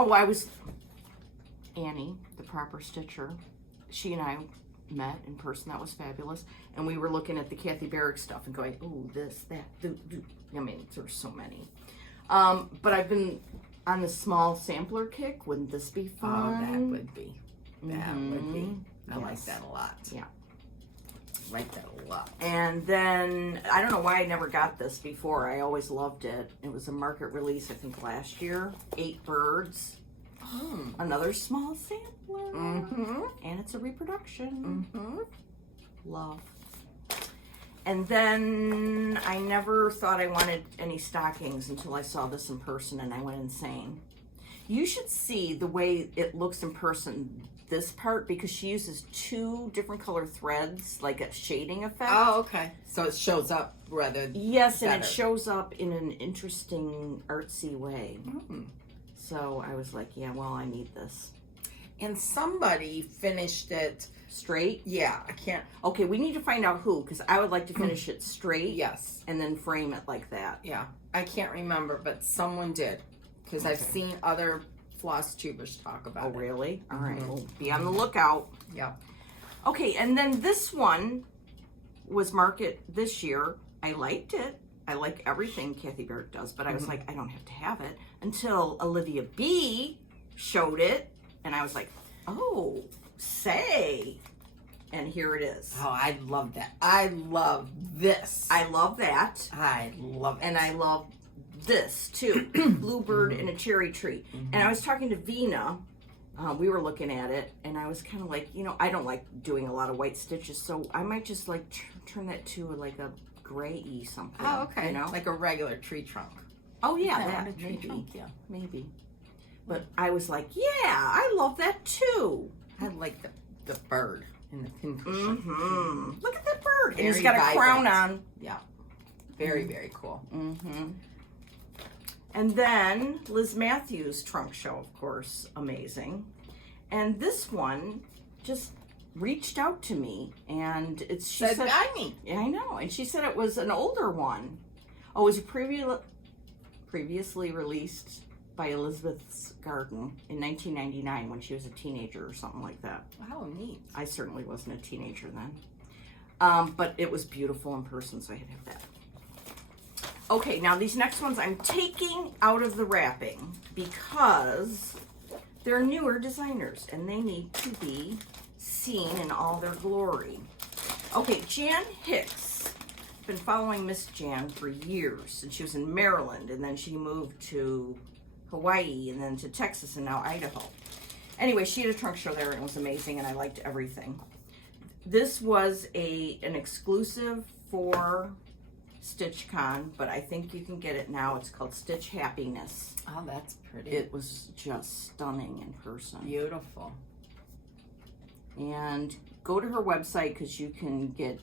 Annie, the proper stitcher, she and I met in person. That was fabulous. And we were looking at the Kathy Barrick stuff and going, ooh, this, that, do. I mean, there's so many. But I've been on the small sampler kick. Wouldn't this be Oh, fun? that would be. That would be. I like Yes. that a lot. Yeah. Like that a lot. And then, I don't know why I never got this before. I always loved it. It was a market release, I think, last year. 8 birds. Another small sampler. And it's a reproduction. Love. And then I never thought I wanted any stockings until I saw this in person and I went insane. You should see the way it looks in person, this part, because she uses 2 different color threads, like a shading effect. Oh, okay. So it shows up rather. Yes, and it better. shows up in an interesting, artsy way. So I was like, yeah, well, I need this. And somebody finished it. Straight? Yeah, I can't. Okay, we need to find out who, because I would like to finish it straight. Yes. And then frame it like that. Yeah. I can't remember, but someone did. Because I've seen other floss tubers talk about Oh, it. really? All right, we'll be on the lookout. Yeah. Okay, and then this one was market this year. I liked it. I like everything Kathy Barrett does, but I was like, I don't have to have it until Olivia B showed it, and I was like, oh, say. And here it is. Oh, I love that. I love this. I love that. I love it. And I love this too. Bluebird and a cherry tree. And I was talking to Vina. We were looking at it, and I was kind of like, I don't like doing a lot of white stitches, so I might just like turn that to like a gray-y something. Oh, okay. Like a regular tree trunk. Oh, yeah, Yeah, that a tree maybe. trunk, yeah. Maybe. But I was like, yeah, I love that too. I like the bird and the pincushion. Mm-hmm. Look at that bird. And Very he's got a crown vibrant. on. Yeah. Very, very cool. Mm-hmm. And then Liz Matthews' trunk show, of course, amazing. And this one just reached out to me, and she said, "I mean, yeah, I know." And she said it was an older one. Oh, it was previously released by Elizabeth's Garden in 1999 when she was a teenager or something like that. Wow, neat. I certainly wasn't a teenager then. But it was beautiful in person, so I had to have that. Okay, now these next ones I'm taking out of the wrapping because they're newer designers and they need to be seen in all their glory. Okay, Jan Hicks. I've been following Miss Jan for years, and she was in Maryland, and then she moved to Hawaii, and then to Texas, and now Idaho. Anyway, she had a trunk show there, and it was amazing, and I liked everything. This was an exclusive for StitchCon, but I think you can get it now. It's called Stitch Happiness. Oh, that's pretty. It was just stunning in person. Beautiful. And go to her website because you can get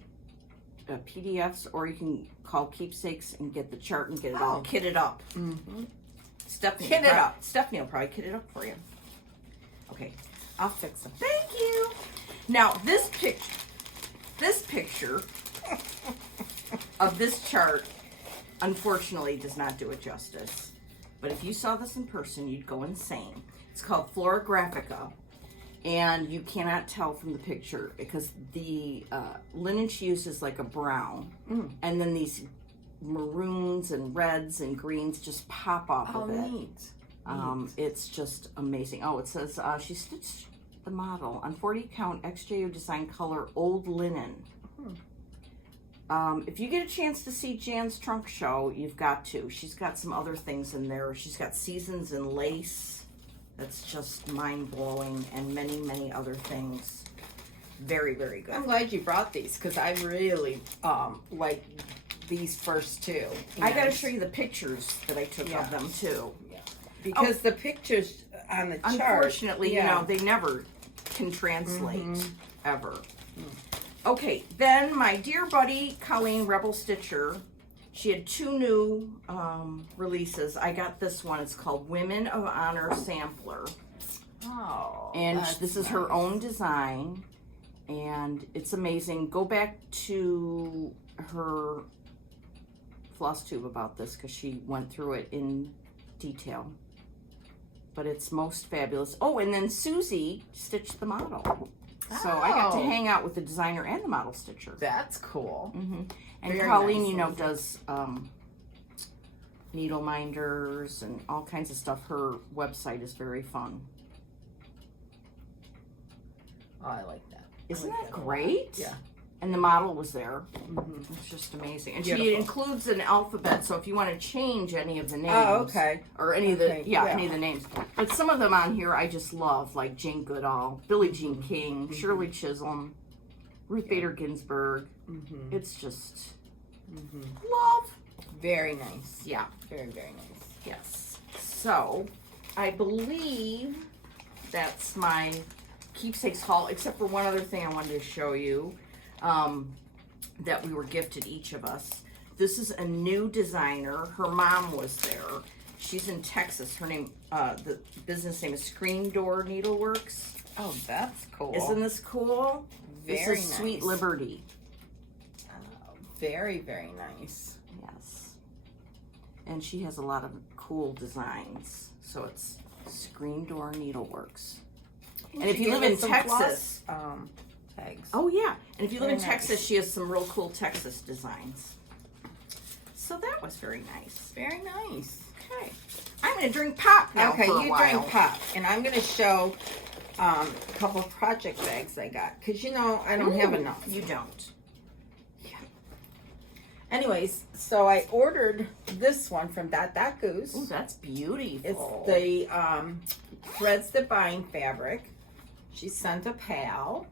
PDFs, or you can call Keepsakes and get the chart and get it all kitted up. Mm-hmm. Stephanie, Kit it up. Stephanie will probably kit it up for you. Okay. I'll fix them. Thank you. Now, this picture of this chart, unfortunately, does not do it justice. But if you saw this in person, you'd go insane. It's called Flora Graphica, and you cannot tell from the picture because the linen she uses like a brown, and then these maroons and reds and greens just pop off of it. Neat. It's just amazing. Oh, it says she stitched the model on 40 count XJU design color old linen. If you get a chance to see Jan's trunk show, you've got to. She's got some other things in there. She's got seasons in lace. That's just mind-blowing, and many, many other things. Very, very good. I'm glad you brought these because I really like these first two. I got to show you the pictures that I took of them too. Yeah. Because the pictures on the chart, unfortunately, they never can translate ever. Okay, then my dear buddy Colleen Rebel Stitcher, she had two new releases. I got this one. It's called Women of Honor Sampler. Oh, and this is her own design, and it's amazing. Go back to her floss tube about this because she went through it in detail. But it's most fabulous. Oh, and then Susie stitched the model. So I got to hang out with the designer and the model stitcher. That's cool. And Very Colleen, nice. does needle minders and all kinds of stuff. Her website is very fun. Oh, I like that. Isn't I like that a lot. great? Yeah. And the model was there. It's just amazing. And she Beautiful. includes an alphabet, so if you want to change any of the names. Oh, okay. Or any of the, Okay, any of the names. But some of them on here I just love, like Jane Goodall, Billie Jean King, Shirley Chisholm, Ruth Bader Ginsburg. It's just love. Very nice. Yeah. Very, very nice. Yes. So, I believe that's my keepsakes haul, except for one other thing I wanted to show you that we were gifted, each of us. This is a new designer. Her mom was there. She's in Texas. Her name, the business name is Screen Door Needleworks. Oh, that's cool. Isn't this cool? Very This is nice. Sweet Liberty. Oh, very, very nice. Yes. And she has a lot of cool designs. So it's Screen Door Needleworks. And if you live in Texas, tags. Oh, yeah. And if you live in Very nice. Texas, she has some real cool Texas designs. So that was very nice. Very nice. Okay. I'm going to drink pop now Okay, for a you while. drink pop, and I'm going to show a couple of project bags I got, because I don't have enough. You don't. Yeah. Anyways, so I ordered this one from Dot Goose. Oh, that's beautiful. It's the Threads That Bind fabric. She sent a pal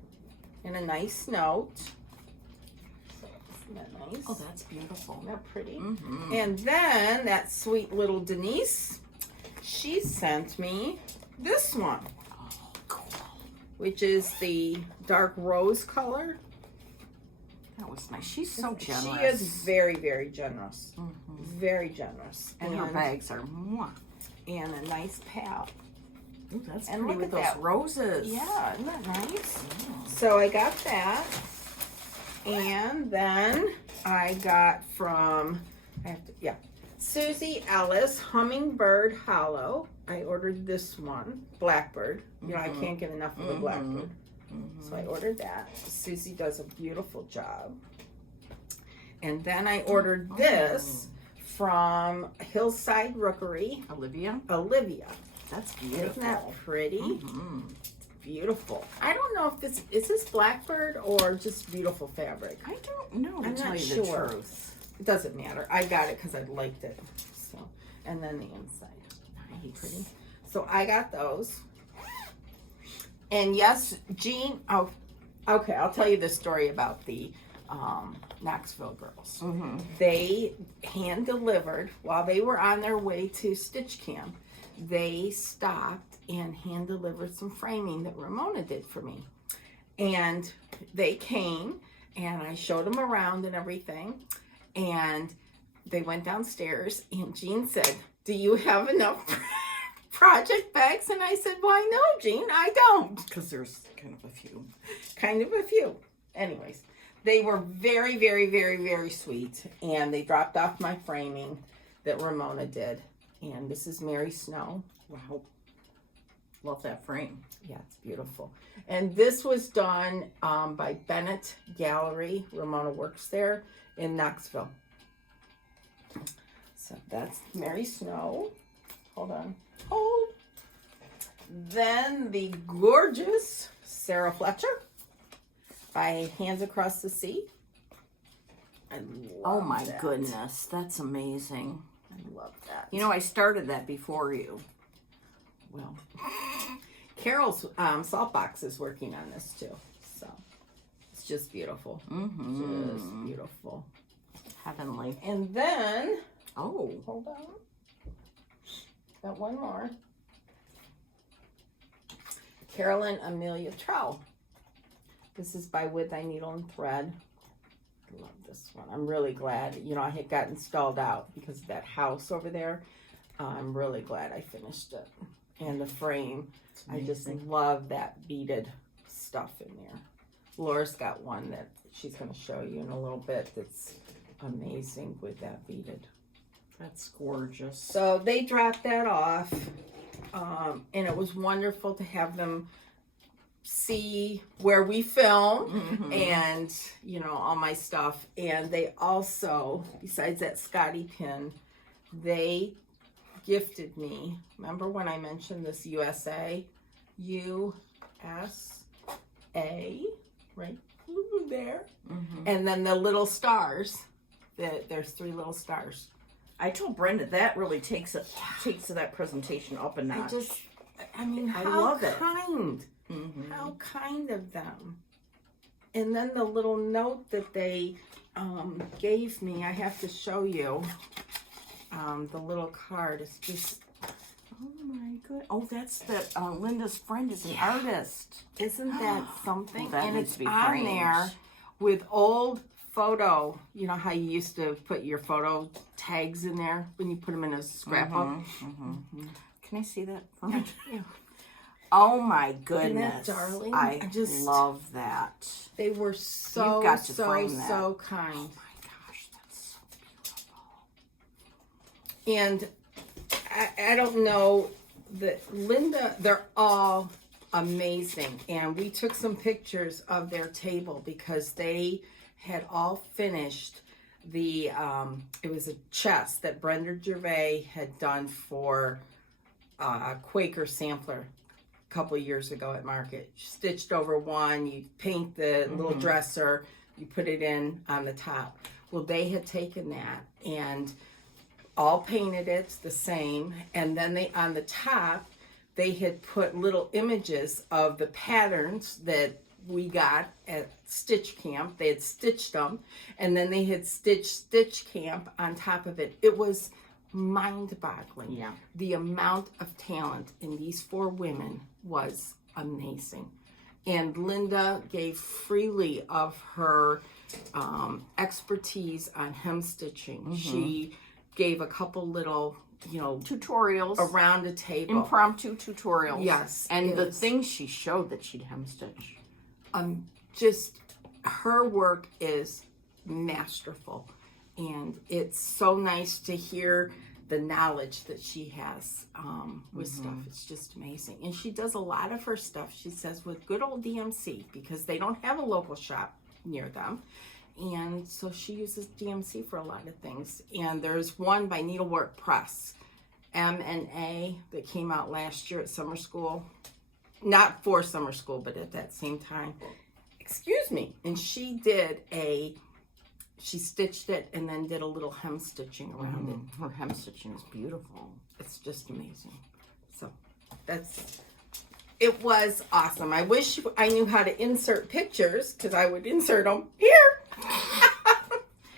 and a nice note. Isn't that nice? Oh, that's beautiful. Isn't that pretty? Mm-hmm. And then that sweet little Denise, she sent me this one, which is the dark rose color. That was nice. She's so generous. She is very, very generous. Mm-hmm. Very generous. And her bags are mwah. And a nice pal. Ooh, that's And pretty look with at those that. roses. Yeah, isn't that nice? Yeah. So I got that. And then I got from, Susie Ellis Hummingbird Hollow. I ordered this one, Blackbird. I can't get enough of the Blackbird. So I ordered that. Susie does a beautiful job. And then I ordered this from Hillside Rookery. Olivia. That's beautiful. Isn't that pretty? Mm-hmm. Beautiful. I don't know if this is this Blackbird or just beautiful fabric. I don't know, to I'm tell not you sure. the truth. It doesn't matter. I got it because I liked it. So, and then the inside. Nice. Pretty. So I got those. And yes, Jean. Oh, okay. I'll tell you the story about the Knoxville girls. Mm-hmm. They hand delivered while they were on their way to Stitch Camp. They stopped and hand delivered some framing that Ramona did for me. And they came and I showed them around and everything. And they went downstairs and Jean said, "Do you have enough project bags?" And I said, "Why no, Jean, I don't." Because there's kind of a few. Kind of a few. Anyways, they were very, very, very, very sweet. And they dropped off my framing that Ramona did. And this is Mary Snow. Wow. Love that frame. Yeah, it's beautiful. And this was done by Bennett Gallery. Ramona works there in Knoxville. So that's Mary Snow. Hold on. Hold. Then the gorgeous Sarah Fletcher by Hands Across the Sea. I Oh love my that. goodness. That's amazing. I love that. You know, I started that before you. Well, Carol's salt box is working on this too. So it's just beautiful. Mm-hmm. Just beautiful. Heavenly. And then, Oh. hold on. Got one more. Carolyn Amelia Trowell. This is by With Thy Needle and Thread. I love this one. I'm really glad. I had gotten stalled out because of that house over there. I'm really glad I finished it. And the frame. I just love that beaded stuff in there. Laura's got one that she's going to show you in a little bit that's amazing with that beaded. That's gorgeous. So they dropped that off. And it was wonderful to have them see where we film and, all my stuff. And they also, besides that Scotty pin, they gifted me. Remember when I mentioned this USA? USA, right there. And then the little stars. There's 3 little stars. I told Brenda that really takes that presentation up a notch. I mean, I how love it. kind. How kind of them. And then the little note that they gave me, I have to show you. The little card is just, Oh my good. Oh, that's that. Linda's friend is an artist. isn't that something? Well, that and needs it's to be on framed. there with old photo. You know how you used to put your photo tags in there when you put them in a scrapbook? Can I see that? For me? Yeah. Oh my goodness, darling? I I just- love that. They were so, You've got to so, frame that. so kind. Oh my gosh, that's so beautiful. And I don't know that Linda, they're all amazing. And we took some pictures of their table because they had all finished the, it was a chest that Brenda Gervais had done for a Quaker sampler a couple of years ago at market. Stitched over one, you paint the little dresser, you put it in on the top. Well, they had taken that and all painted it the same, and then they, on the top, they had put little images of the patterns that we got at Stitch Camp. They had stitched them, and then they had stitched Stitch Camp on top of it. It was mind-boggling. Yeah. The amount of talent in these 4 women was amazing. And Linda gave freely of her expertise on hem stitching. She gave a couple little, tutorials around the table. impromptu tutorials. Yes. And the things she showed that she'd hem stitch. Just her work is masterful, and it's so nice to hear the knowledge that she has with stuff. It's just amazing. And she does a lot of her stuff, she says, with good old DMC, because they don't have a local shop near them. And so she uses DMC for a lot of things. And there's one by Needlework Press, M&A, that came out last year at summer school. Not for summer school, but at that same time. Excuse me. And she stitched it and then did a little hem stitching around it. Her hem stitching is beautiful. It's just amazing. So it was awesome. I wish I knew how to insert pictures, because I would insert them here.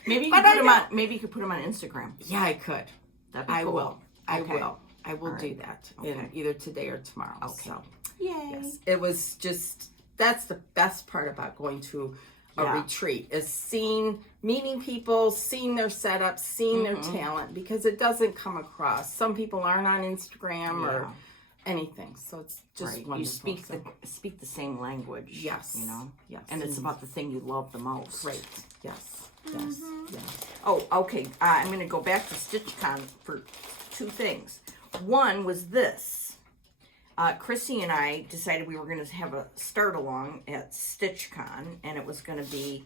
Maybe you could put them on. Maybe you could put them on Instagram. Yeah, I could. That'd be I cool. will. I Okay. will. I will do that in either today or tomorrow. Okay. So, Yay. yes, it was just, that's the best part about going to a retreat, is meeting people, seeing their setup, seeing their talent, because it doesn't come across. Some people aren't on Instagram or anything, so it's just wonderful. You speak the same language. Yes. Yes. And it's about the thing you love the most. Great. Yes. Yes. Yes. Oh, okay. I'm going to go back to StitchCon for 2 things. One was this. Chrissy and I decided we were going to have a start along at StitchCon, and it was going to be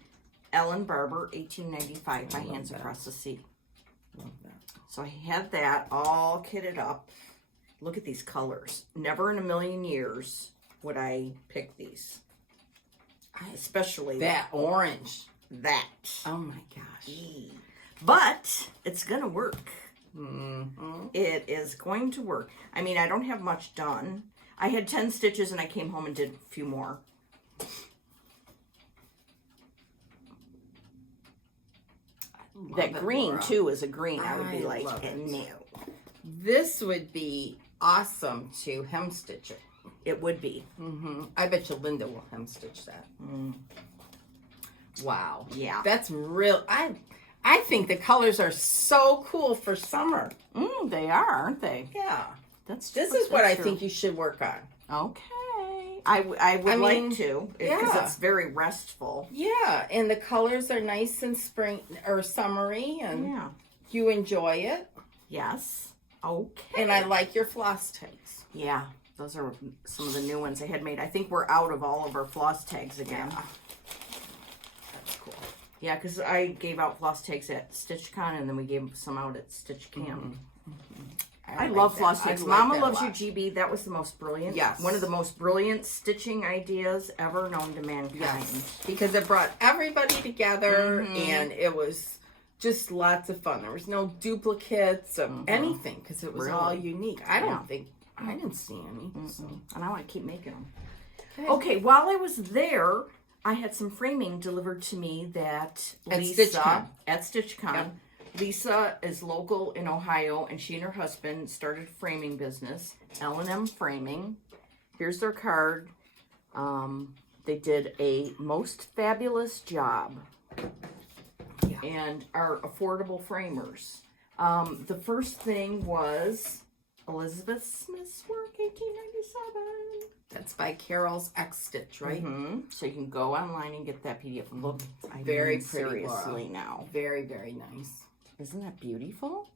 Ellen Barber, 1895 by Hands Across the Sea. Love that. So I had that all kitted up. Look at these colors. Never in a million years would I pick these. Especially That orange. that. Oh my gosh. But it's going to work. Mm-hmm. It is going to work. I mean, I don't have much done. I had 10 stitches and I came home and did a few more. That green, Laura. too, is a green. I would be I like, love it. no. This would be awesome to hem stitch it. It would be. I bet you Linda will hem stitch that. Wow. Yeah. That's real. I think the colors are so cool for summer. They are, aren't they? Yeah. This is what I think you should work on. Okay. I would like to, because it's very restful. Yeah, and the colors are nice and spring or summery, and you enjoy it. Yes. Okay. And I like your floss tags. Yeah, those are some of the new ones I had made. I think we're out of all of our floss tags again. Yeah. That's cool. Yeah, because I gave out floss tags at StitchCon, and then we gave some out at Stitch Camp. I love floss tags. Mama Loves You GB. That was the most brilliant. Yes. One of the most brilliant stitching ideas ever known to mankind. Yes. Because it brought everybody together, and it was just lots of fun. There was no duplicates of anything, because it was all unique. I didn't see any. So. And I want to keep making them. Okay, while I was there, I had some framing delivered to me that At Lisa at StitchCon. Yep. Lisa is local in Ohio, and she and her husband started a framing business, L&M Framing. Here's their card. They did a most fabulous job and are affordable framers. The first thing was Elizabeth Smith's work, 1897. That's by Carol's X Stitch, right? So you can go online and get that PDF. Look, I Very mean, pretty, seriously Laura. now. Very, very nice. Isn't that beautiful?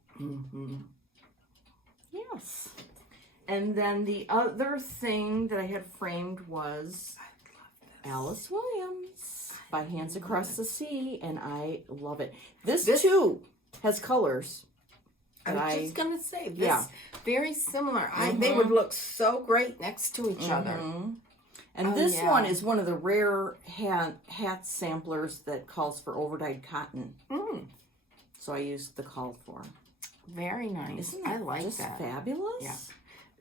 Yes. And then the other thing that I had framed was Alice Williams by Hands Across the Sea, and I love it. This too has colors. I was just gonna say this. Yeah. Very similar. They would look so great next to each other. And this one is one of the rare hat samplers that calls for overdyed cotton. So I used the call for. Very nice. Isn't that I like just that. fabulous? Yeah.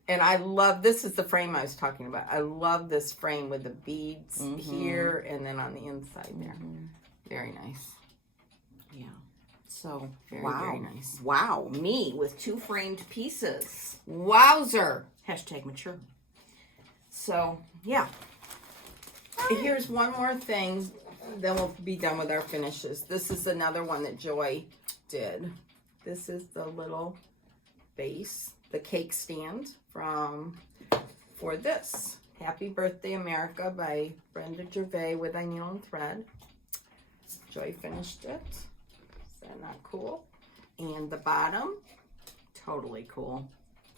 And I love, this is the frame I was talking about. I love this frame with the beads here and then on the inside there. Very nice. Yeah. So, Very, wow. very nice. Wow. Me with 2 framed pieces. Wowzer. Hashtag mature. So, yeah. Here's one more thing, then we'll be done with our finishes. This is another one that Joy did. This is the little base, the cake stand for this. Happy Birthday America by Brenda Gervais with I Needle and Thread. Joy finished it. Is that not cool? And the bottom, Totally cool.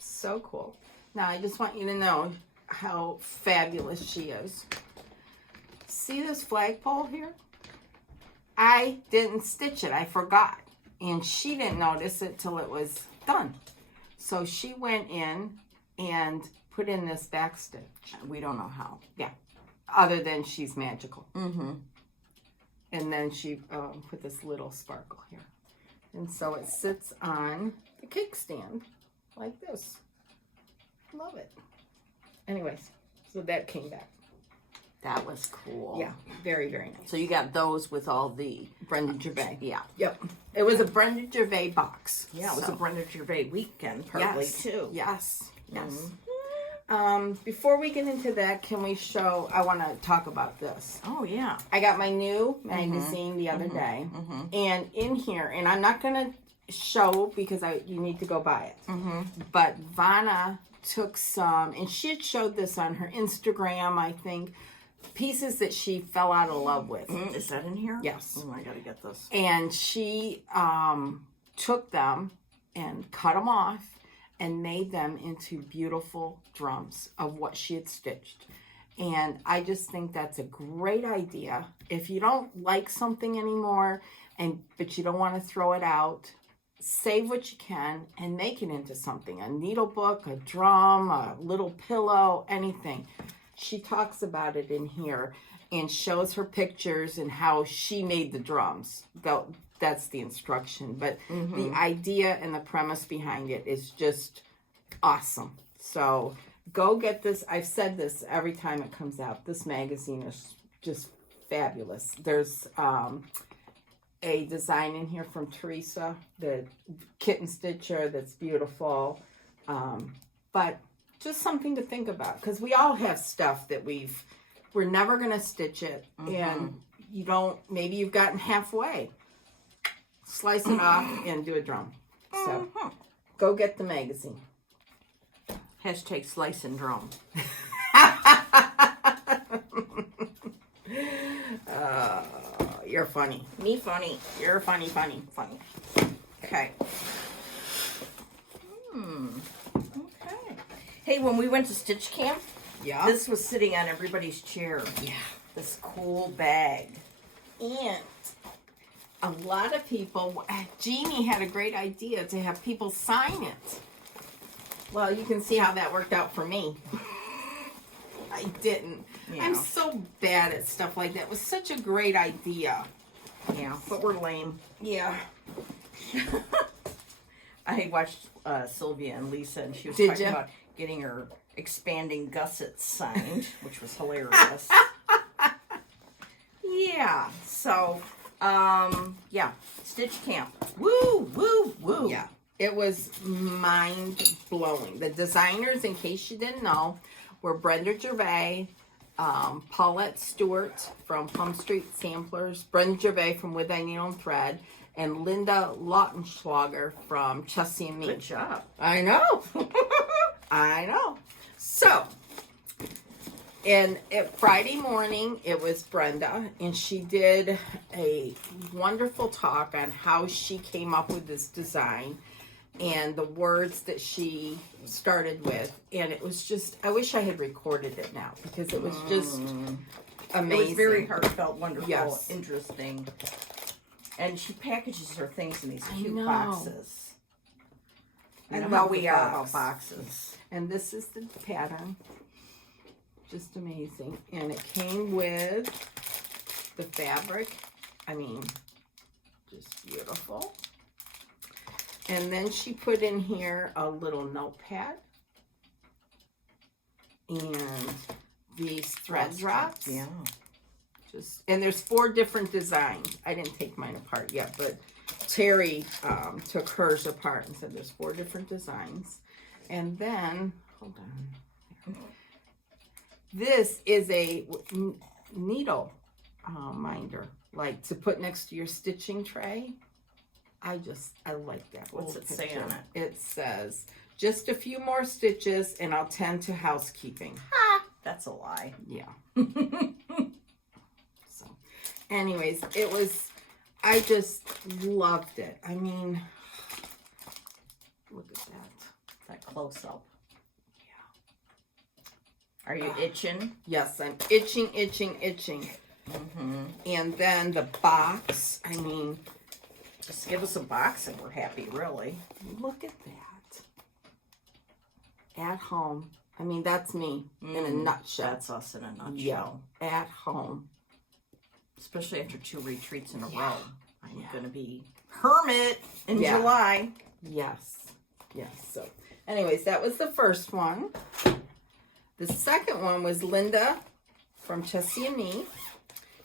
so cool. Now I just want you to know how fabulous she is. See this flagpole here? I didn't stitch it. I forgot. And she didn't notice it till it was done. So she went in and put in this back stitch. We don't know how. Yeah. Other than she's magical. Mm-hmm. And then she put this little sparkle here. And so it sits on the cake stand like this. Love it. Anyways, so that came back. That was cool. Yeah, very, very nice. So you got those with all the Brenda Gervais. Yeah. Yep. It was a Brenda Gervais box. Yeah, it was a Brenda Gervais weekend partly too. Yes. Yes. Before we get into that, can we show, I want to talk about this. Oh yeah. I got my new magazine the other day. And in here, and I'm not going to show because you need to go buy it. But Vanna took some, and she had showed this on her Instagram, I think, pieces that she fell out of love with. Is that in here? Yes. Oh, I gotta get this. And she took them and cut them off and made them into beautiful drums of what she had stitched. And I just think that's a great idea. If you don't like something anymore, but you don't want to throw it out, save what you can and make it into something. A needle book, a drum, a little pillow, anything. She talks about it in here and shows her pictures and how she made the drums. That's the instruction. But the idea and the premise behind it is just awesome. So go get this. I've said this every time it comes out. This magazine is just fabulous. There's a design in here from Teresa, the kitten stitcher, that's beautiful. But just something to think about, because we all have stuff that we're never going to stitch it, and maybe you've gotten halfway. Slice it off and do a drum. So go get the magazine. Hashtag slice and drum. You're funny. Me funny. You're funny. Okay. Okay. Hey, when we went to Stitch Camp, Yeah. this was sitting on everybody's chair. Yeah. This cool bag. And a lot of people, Jeannie had a great idea to have people sign it. Well, you can see how that worked out for me. I didn't. Yeah. I'm so bad at stuff like that. It was such a great idea. Yeah, but we're lame. Yeah. I watched Sylvia and Lisa, and she was Did talking ya? about getting her expanding gussets signed, which was hilarious. Yeah. So, yeah, Stitch Camp. Woo, woo, woo. Yeah. It was mind-blowing. The designers, in case you didn't know, were Brenda Gervais, Paulette Stewart from Plum Street Samplers, Brenda Gervais from With I Needle and Thread, and Linda Lautenschlager from Chessie and Me. Good job. I know. I know. So, Friday morning, it was Brenda, and she did a wonderful talk on how she came up with this design. and the words that she started with. And it was just, I wish I had recorded it now because it was just amazing. It was very heartfelt, wonderful, Yes. interesting. And she packages her things in these I cute know. boxes. I You know love how we the are box. about boxes. And this is the pattern. Just amazing. And it came with the fabric. I mean, just beautiful. And then she put in here a little notepad. And these thread drops. Yeah. And there's 4 different designs. I didn't take mine apart yet, but Terry took hers apart and said there's 4 different designs. And then, hold on. This is a needle minder, like to put next to your stitching tray. I like that. What's it say on it? It says, just a few more stitches and I'll tend to housekeeping. That's a lie. Yeah. So, anyways, I just loved it. I mean, look at that. That close up. Yeah. Are you itching? Yes, I'm itching. And then the box, I mean, Just give us a box and we're happy, really. look at that. At home. I mean, that's me in a nutshell. That's us in a nutshell. Yeah, at home. Especially after 2 retreats in a Yeah. row. I'm Yeah. going to be hermit in Yeah. July. Yes. So, anyways, that was the first one. The second one was Linda from Chessie and Me.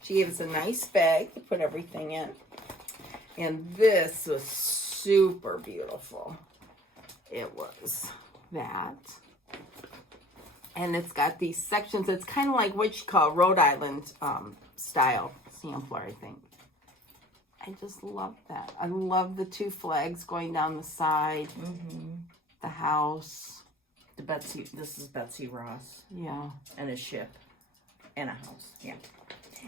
She gave us a nice bag to put everything in. And this was super beautiful. It was that. And it's got these sections. It's kind of like what you call Rhode Island style sampler, I think. I just love that. I love the 2 flags going down the side. The house. This is Betsy Ross. Yeah. And a ship. And a house. Yeah.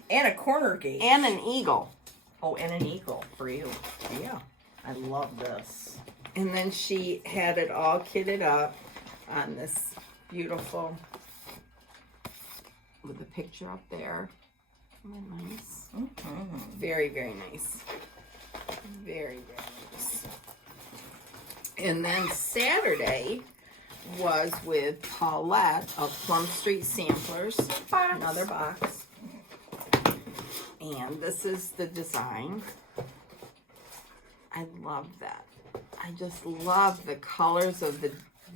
And a corner gate. And an eagle. Oh, and an eagle for you. Yeah. I love this. And then she had it all kitted up on this beautiful, with the picture up there. Isn't that nice? Very, very nice. Very, very nice. And then Saturday was with Paulette of Plum Street Samplers. Another box. And this is the design. I love that. I just love the colors of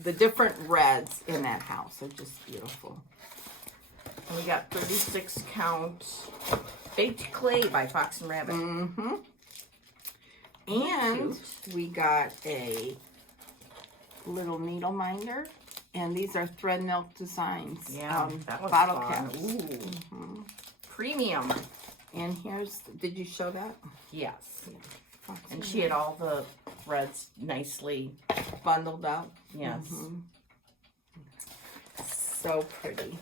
the different reds in that house. They're just beautiful. And we got 36 count baked clay by Fox and Rabbit. And we got a little needle minder. And these are thread milk designs. Yeah, that was bottle fun. caps. Ooh. Premium. And here's, did you show that? Yes. Yeah. And she had all the threads nicely. Bundled up. Yes. So pretty.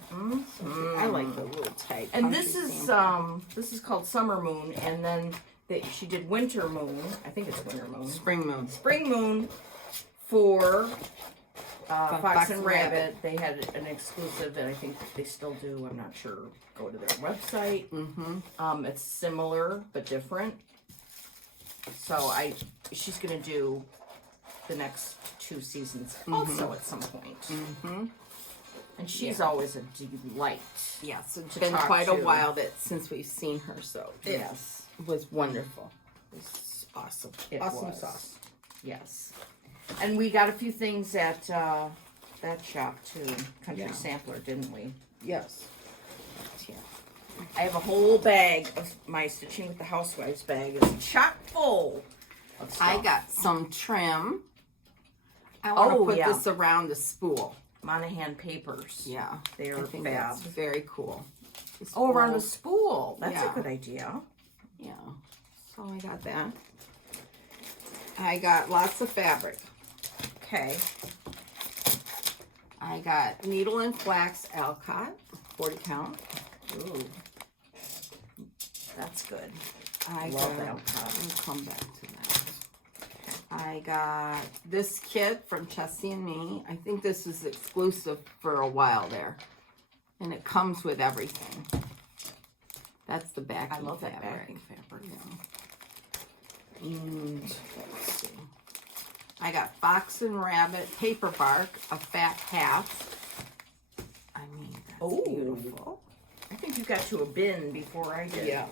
I like the little tight. And this is called Summer Moon, and then she did Winter Moon. I think it's Winter Moon. Spring moon. Spring Moon for Fox and Rabbit. Rabbit. They had an exclusive, and I think they still do. I'm not sure. Go to their website. It's similar but different. So she's gonna do the next 2 seasons also at some point. And she's always a delight. Yes, it's to been talk quite a to. while since we've seen her, so Yes. it was wonderful. It was awesome. Awesome was. sauce. Yes. And we got a few things at that shop too. Country Yeah. Sampler, didn't we? Yes. Yeah. I have a whole bag of my Stitching with the Housewives bag. It's chock full of stuff. I got some trim. I want to Oh, put yeah. this around a spool. Monahan papers. Yeah. They're I think fab. that's very cool. The Oh, around a spool. spool. That's Yeah. a good idea. Yeah. So I got that. I got lots of fabric. Okay. I got needle and flax Alcott, 40 count. Ooh. That's good. I Love got, Alcott. We'll come back to that. I I got this kit from Chessie and Me. I think this is exclusive for a while there. And it comes with everything. That's the backing I love that fabric. backing fabric. Yeah. And let's see. I got Fox and Rabbit paper bark, a fat half. I mean, that's beautiful. I think you got to a bin before I did. Yeah.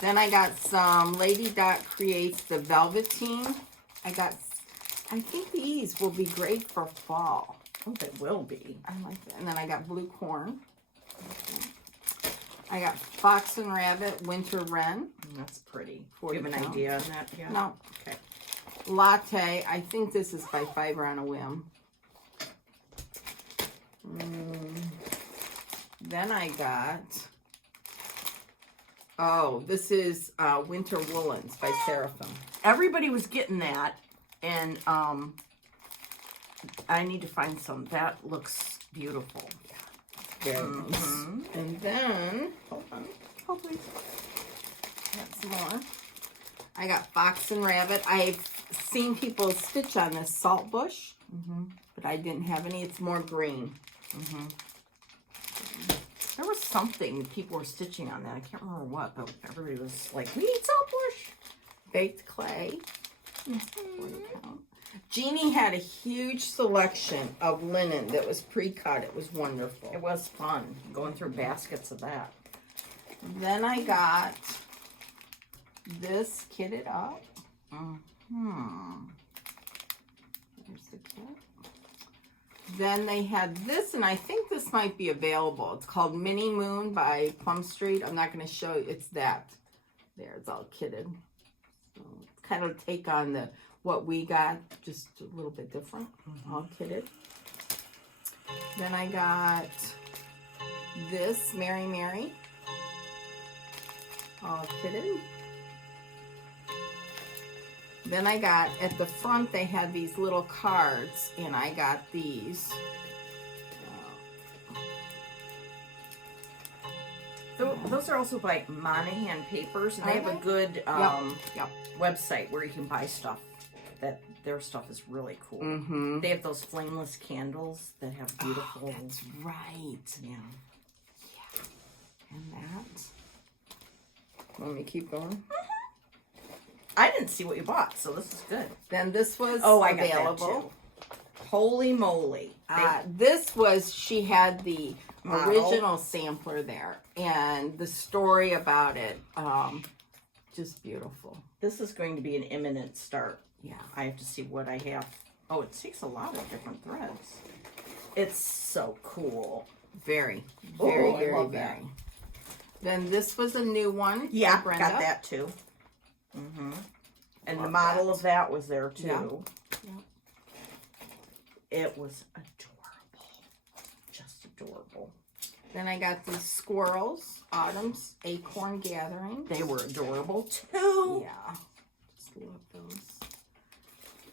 Then I got some Lady Dot Creates the Velveteen. I think these will be great for fall. Oh, they will be. I like that. And then I got Blue Corn. Okay. I got Fox and Rabbit Winter Wren. That's pretty. 40 Do you have an pounds. idea on that? Yeah. No. Okay. Latte. I think this is by Fiber on a Whim. Then I got, this is Winter Woolens by Seraphim. Everybody was getting that, and I need to find some. That looks beautiful. Very nice. And then, hold on. Oh, please. Got some more. I got Fox and Rabbit. I've seen people stitch on this Salt Bush, but I didn't have any. It's more green. There was something people were stitching on that. I can't remember what, but everybody was like, we need saltbush. Baked clay. Jeannie had a huge selection of linen that was pre-cut. It was wonderful. It was fun going through baskets of that. Then I got this kitted up. There's the kit. Then they had this, and I think this might be available. It's called Mini Moon by Plum Street. I'm not going to show you. It's that. There, it's all kitted. So it's kind of take on what we got, just a little bit different. All kitted. Then I got this Mary Mary. All kitted. Then I got, at the front, they had these little cards, and I got these. Those are also by Monahan Papers, and they have a good website where you can buy stuff. Their stuff is really cool. They have those flameless candles that have beautiful. Oh, that's right. Yeah. And that. Let me keep going. I didn't see what you bought, so this is good. Then this was I got available. that too. Holy moly. This was, she had the Model. original sampler there, and the story about it, just beautiful. This is going to be an imminent start. Yeah. I have to see what I have. Oh, it takes a lot of different threads. It's so cool. Very, I very, love that. very. Then this was a new one. Yeah, for Brenda. got that too. And the Love model that. of that was there too. Yeah. It was adorable. Just adorable. Then I got these squirrels, Autumn's Acorn Gathering. They were adorable too. Yeah. Just love those.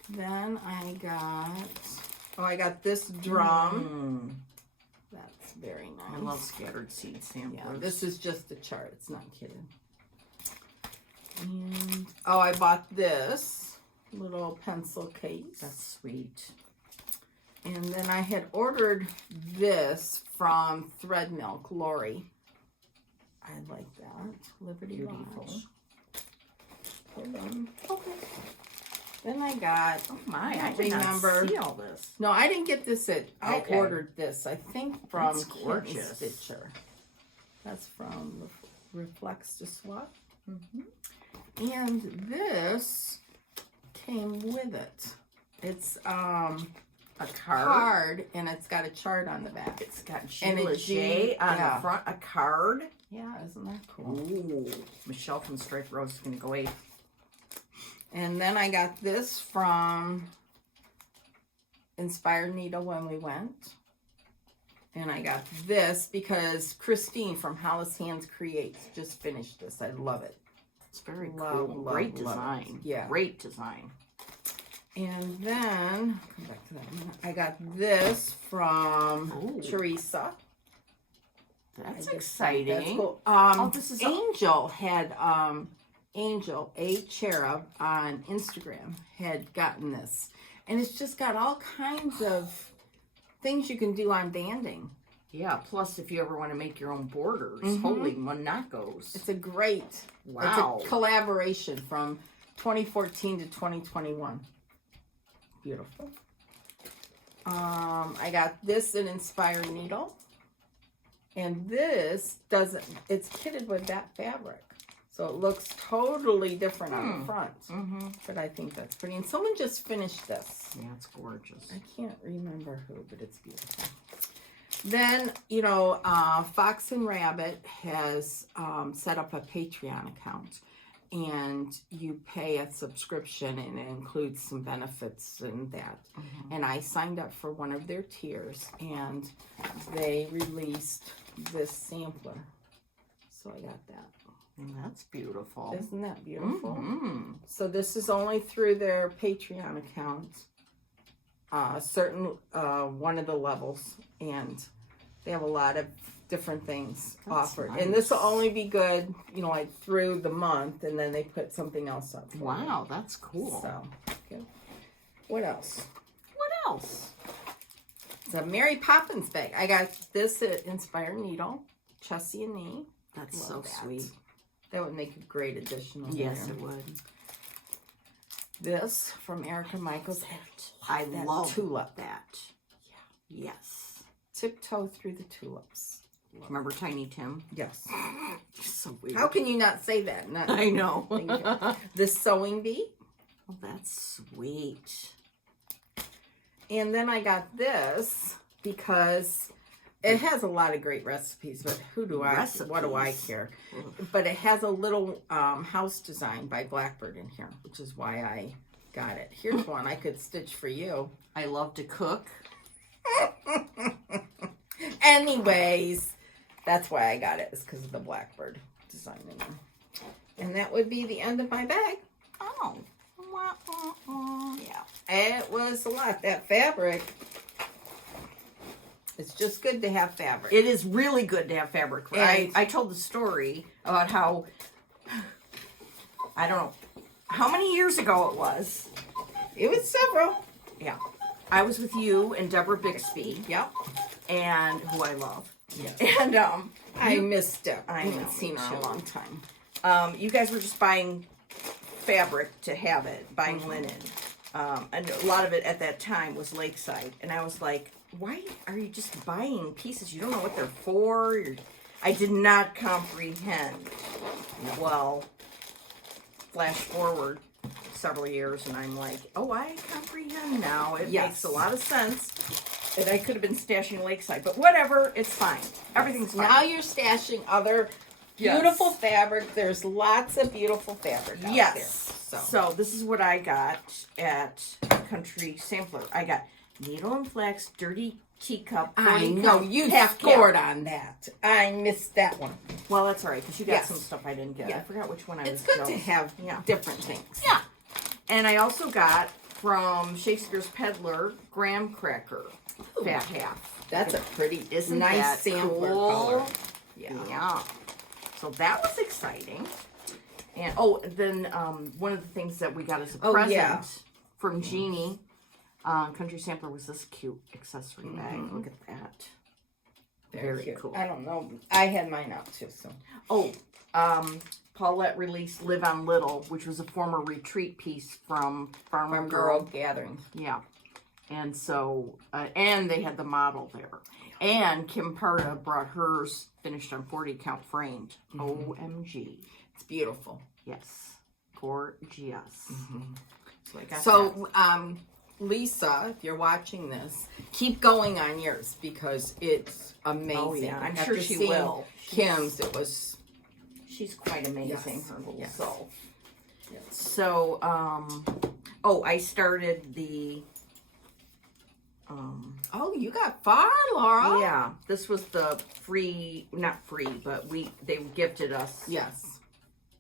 Then I got this drum. That's very nice. I love scattered seed samplers. Yeah, this is just a chart. It's not kidding. And I bought this little pencil case. That's sweet. And then I had ordered this from Thread Milk, Lori. I like that. Liberty Beautiful. Lodge. Hold on. Okay. Then I got, I did not see all this. No, I didn't get this Okay. I ordered this, I think, from That's gorgeous. Kitten Stitcher. That's from Reflex to Swap. And this came with it. It's A card. card, and it's got a chart on the back. It's got And a G on yeah. the front. A card. Yeah, isn't that cool? Ooh. Michelle from Striped Rose is going to go ape. And then I got this from Inspired Needle when we went. And I got this because Christine from Hollis Hands Creates just finished this. I love it. It's very Love, cool. love, Great love design. it. Yeah. Great design. And then, come back to that in a minute. I got this from Ooh. Teresa. That's I just think exciting. That's cool. this is Angel had Angel, a cherub on Instagram, had gotten this. And it's just got all kinds of things you can do on banding. Yeah, plus if you ever want to make your own borders, holy monacos. It's a great, Wow. It's a collaboration from 2014 to 2021. Beautiful. I got this, an inspired needle. And this it's kitted with that fabric. So it looks totally different on the front. But I think that's pretty. And someone just finished this. Yeah, it's gorgeous. I can't remember who, but it's beautiful. Then, Fox and Rabbit has set up a Patreon account. And you pay a subscription, and it includes some benefits and that. And I signed up for one of their tiers, and they released this sampler. So I got that. And that's beautiful. Isn't that beautiful? So this is only through their Patreon account, certain one of the levels, and they have a lot of different things offered. Nice. And this will only be good, like through the month, and then they put something else up. Wow, that's cool. So, good. What else? What else? It's a Mary Poppins bag. I got this at Inspired Needle, Chessie and Me. That's Love so that. sweet. That would make a great addition. Yes, it would. This from Erica Michaels. I that love tulip. that. Yeah. Yes. Tiptoe through the tulips. Remember Tiny Tim? Yes. So weird. How can you not say that? I know. The sewing bee. Oh, that's sweet. And then I got this because it has a lot of great recipes, but what do I care? But it has a little house design by Blackbird in here, which is why I got it. Here's one I could stitch for you. I love to cook. Anyways, that's why I got it, is because of the Blackbird design in there. And that would be the end of my bag. Oh. Yeah. It was a lot. That fabric. It's just good to have fabric. It is really good to have fabric. I told the story about how, I don't know, how many years ago it was. It was several. Yeah. I was with you and Deborah Bixby. Yep. And who I love. Yes. And I missed it. I haven't know, seen me her in a too. long time. You guys were just buying fabric to have it, buying linen. And a lot of it at that time was Lakeside. And I was like, why are you just buying pieces? You don't know what they're for. I did not comprehend. Well, flash forward several years and I'm like, oh, I comprehend now. It makes a lot of sense. And I could have been stashing Lakeside, but whatever, it's fine. Everything's fine. Now you're stashing other beautiful fabric. There's lots of beautiful fabric out there. So this is what I got at Country Sampler. I got needle and flax, dirty teacup. I know you scored on that. I missed that one. Well, that's all right because you got some stuff I didn't get. Yeah. I forgot which one I was. It's good to have different things. Yeah. And I also got from Shakespeare's Peddler graham cracker fat half. That's a pretty, Isn't nice that sampler cool? color. Yeah. So that was exciting. And then one of the things that we got as a present from Jeannie, Country Sampler, was this cute accessory bag. Look at that. Very cool. I don't know. I had mine out too. So. Paulette released Live on Little, which was a former retreat piece from Farm Girl Gathering. Yeah. And so, and they had the model there. And Kim Parda brought hers finished on 40 count framed. OMG. It's beautiful. Yes. Gorgeous. So I got that. Lisa, if you're watching this, keep going on yours because it's amazing. Oh, yeah. I'm After sure she seeing will. Kim's, it was... She's quite amazing, her little self. Yes. So, I started the... oh, you got far, Laura. Yeah, this was the free, not free, but they gifted us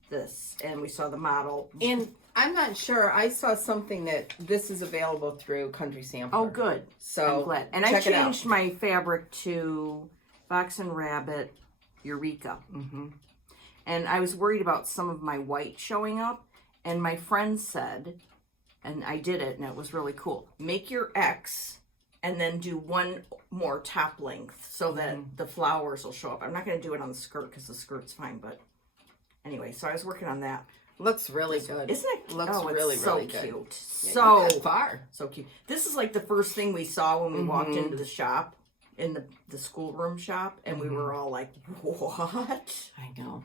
this, and we saw the model. And I'm not sure, I saw something that this is available through Country Sampler. Oh, good. So, I'm glad. And I changed my fabric to Fox and Rabbit Eureka. And I was worried about some of my white showing up. And my friend said, and I did it, and it was really cool. Make your X and then do one more top length so that the flowers will show up. I'm not going to do it on the skirt because the skirt's fine, but anyway, so I was working on that. Looks really good. Isn't it? Looks it's really, so really cute. good. So far. So cute. This is like the first thing we saw when we walked into the shop, in the schoolroom shop, and we were all like, what? I know.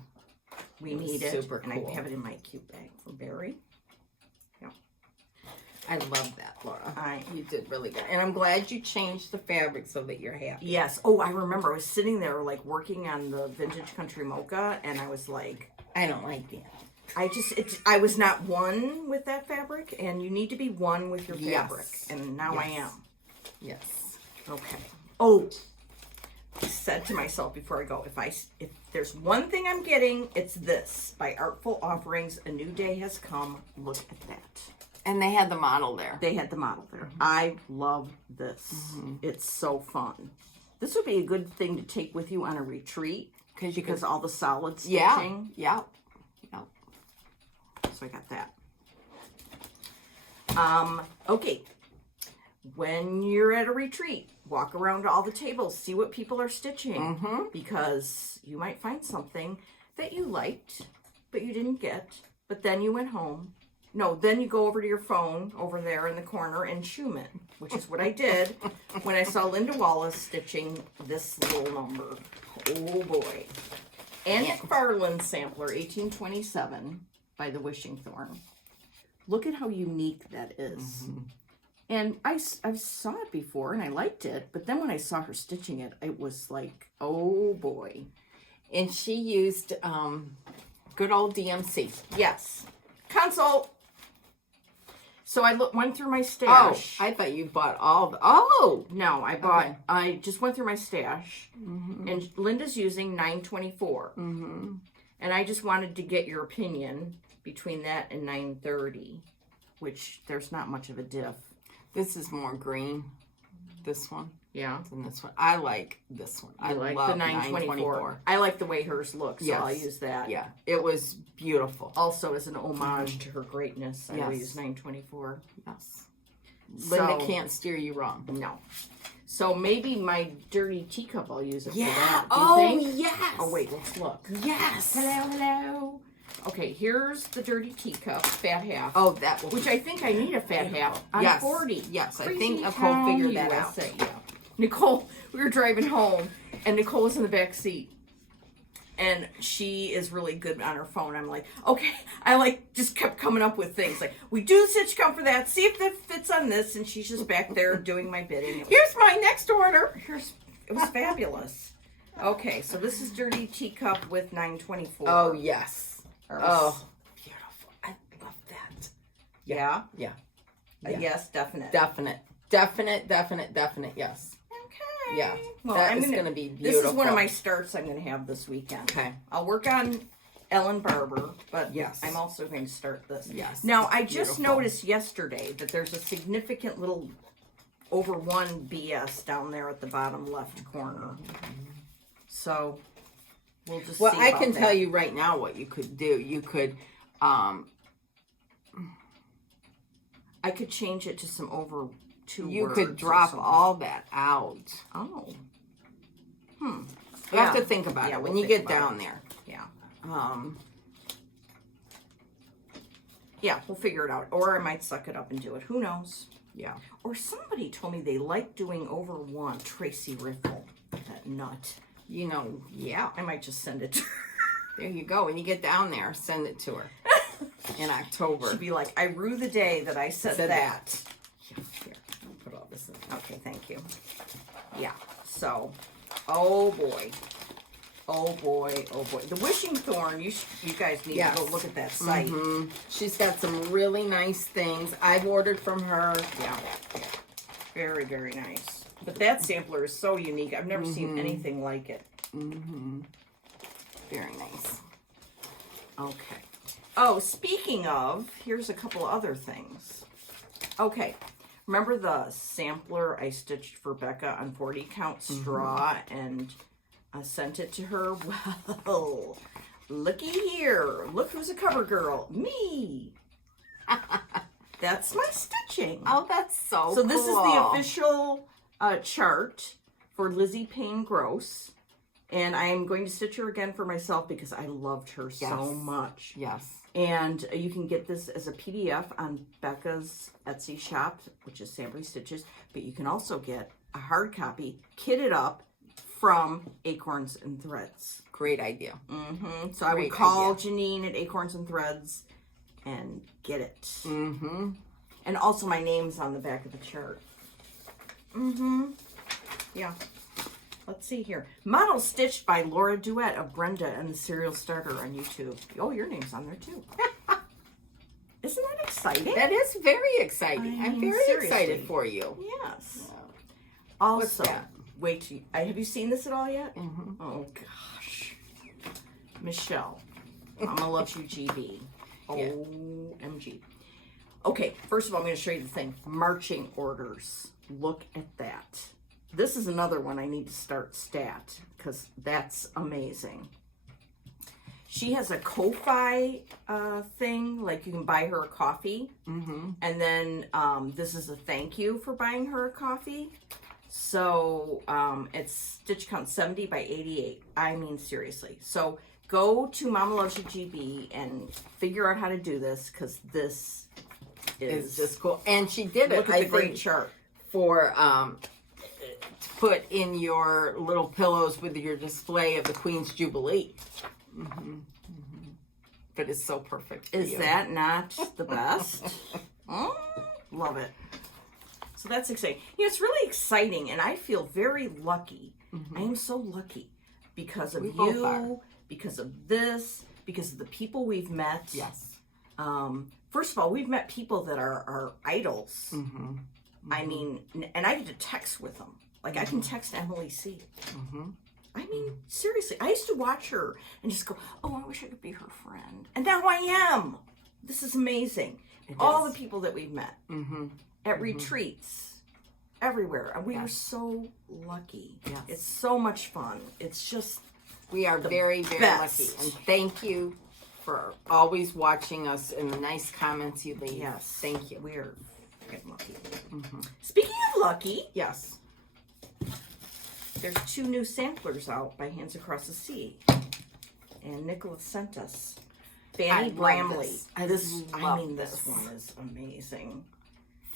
We need it. Super and cool. I have it in my cute bag for Barry. I love that, Laura. You did really good. And I'm glad you changed the fabric so that you're happy. Yes. Oh, I remember. I was sitting there like working on the Vintage Country Mocha, and I was like, I don't like that. I was not one with that fabric, and you need to be one with your Yes. fabric. And now I am. Yes. Okay. Oh, I said to myself before I go, if there's one thing I'm getting, it's this. By Artful Offerings, A New Day Has Come. Look at that. And they had the model there. They had the model there. I love this. It's so fun. This would be a good thing to take with you on a retreat because all the solid stitching. Yeah. So I got that. Okay. When you're at a retreat, walk around to all the tables, see what people are stitching because you might find something that you liked, but you didn't get, but then you went home. No, then you go over to your phone over there in the corner and shoom it, which is what I did when I saw Linda Wallace stitching this little number. Oh boy. Anne McFarlane sampler, 1827 by the Wishing Thorn. Look at how unique that is. And I saw it before and I liked it, but then when I saw her stitching it, it was like, oh boy. And she used good old DMC. Yes. Consult. So I went through my stash. Oh, I thought you bought all the... Oh! No, I just went through my stash. And Linda's using 924. And I just wanted to get your opinion between that and 930, which there's not much of a diff. This is more green. This one. Yeah. Than this one. I like this one. I like love the 924. I like the way hers looks, so I'll use that. Yeah, it was beautiful. Also, as an homage to her greatness, I will use 924. Yes. Linda So- can't steer you wrong. No. So maybe my dirty teacup, I'll use it for Yeah. that. Do you Oh, think? yes. Oh, wait, let's look. Yes. Hello. Okay, here's the dirty teacup, fat half. Oh, that will Which I think I need a fat half on Yes. 40. Yes, I Crazy think Nicole town, figured that out. USA. Yeah. Nicole, we were driving home, and Nicole was in the back seat. And she is really good on her phone. I'm like, okay. I just kept coming up with things. Like, we do the stitch count for that. See if that fits on this. And she's just back there doing my bidding. Here's my next order. It was fabulous. Okay, so this is dirty teacup with 924. Oh, yes. Oh, beautiful. I love that. yeah. Yeah. Yes, definite. Definite, yes. Okay. Yeah. Well, That is going to be beautiful. This is one of my starts I'm going to have this weekend. Okay. I'll work on Ellen Barber, but Yes. I'm also going to start this. Yes. Now, I just Beautiful. noticed yesterday that there's a significant little over one BS down there at the bottom left corner. So, we'll just Well, see I about can that. tell you right now what you could do. You could, I could change it to some over two you words could or drop something. all that out. Oh. You have to think about Yeah, it when we'll you think get about down there. Yeah. Yeah, we'll figure it out. Or I might suck it up and do it. Who knows? Yeah. Or somebody told me they like doing over one. Tracy Riffle. That nut. You know, yeah. I might just send it to her. There you go. When you get down there, send it to her in October. She'd be like, I rue the day that I said that. Yeah, here, I'll put all this in. Okay, thank you. Yeah, so, oh boy. Oh boy, oh boy. The Wishing Thorn, you guys need to go look at that site. She's got some really nice things. I've ordered from her. Yeah. Very, very nice. But that sampler is so unique. I've never seen anything like it. Very nice. Okay. Oh, speaking of, here's a couple other things. Okay. Remember the sampler I stitched for Becca on 40 count straw and sent it to her? Well, looky here. Look who's a cover girl. Me. That's my stitching. Oh, that's so So cool. this is the official chart for Lizzie Payne Gross. And I am going to stitch her again for myself because I loved her so much. Yes. And you can get this as a PDF on Becca's Etsy shop, which is Sambury Stitches. But you can also get a hard copy, kitted up, from Acorns and Threads. Great idea. Mm-hmm. So I would call Janine at Acorns and Threads and get it. Mm-hmm. And also my name's on the back of the chart. Mm-hmm. Yeah. Let's see here. Model stitched by Laura Duet of Brenda and the Serial Starter on YouTube. Oh, your name's on there too. Isn't that exciting? That is very exciting. I'm very seriously. excited for you. Yes. Yeah. Also, What's that? wait till have you seen this at all yet? Mm-hmm. Oh gosh. Michelle. Mama loves you, GB. Yeah. OMG. Okay, first of all, I'm going to show you the thing. Marching orders. Look at that. This is another one I need to start stat because that's amazing. She has a Ko-Fi thing, like you can buy her a coffee. Mm-hmm. And then this is a thank you for buying her a coffee. So it's stitch count 70 by 88. I mean, seriously. So go to Mama Loves You GB and figure out how to do this because this It's just cool. And she did it, look at I the great think, chart. for to put in your little pillows with your display of the Queen's Jubilee. Mm-hmm. Mm-hmm. But it's so perfect for Is you. that not the best? Love it. So that's exciting. It's really exciting, and I feel very lucky. Mm-hmm. I am so lucky because of We both you, are. because of this, because of the people we've met. Yes. First of all, we've met people that are our idols. Mm-hmm. I mean, and I get to text with them. Like, I can text Emily C. Mm-hmm. I mean, seriously, I used to watch her and just go, oh, I wish I could be her friend. And now I am. This is amazing. All the people that we've met Mm-hmm. at retreats, everywhere. And we are so lucky. Yes. It's so much fun. It's just, We are very, very best. lucky. And thank you for always watching us and the nice comments you leave. yes. Thank you. We're freaking lucky. Mm-hmm. Speaking of lucky, Yes. there's 2 new samplers out by Hands Across the Sea. And Nicholas sent us. I Fanny love Bramley. this. I love mean, this this. one is amazing.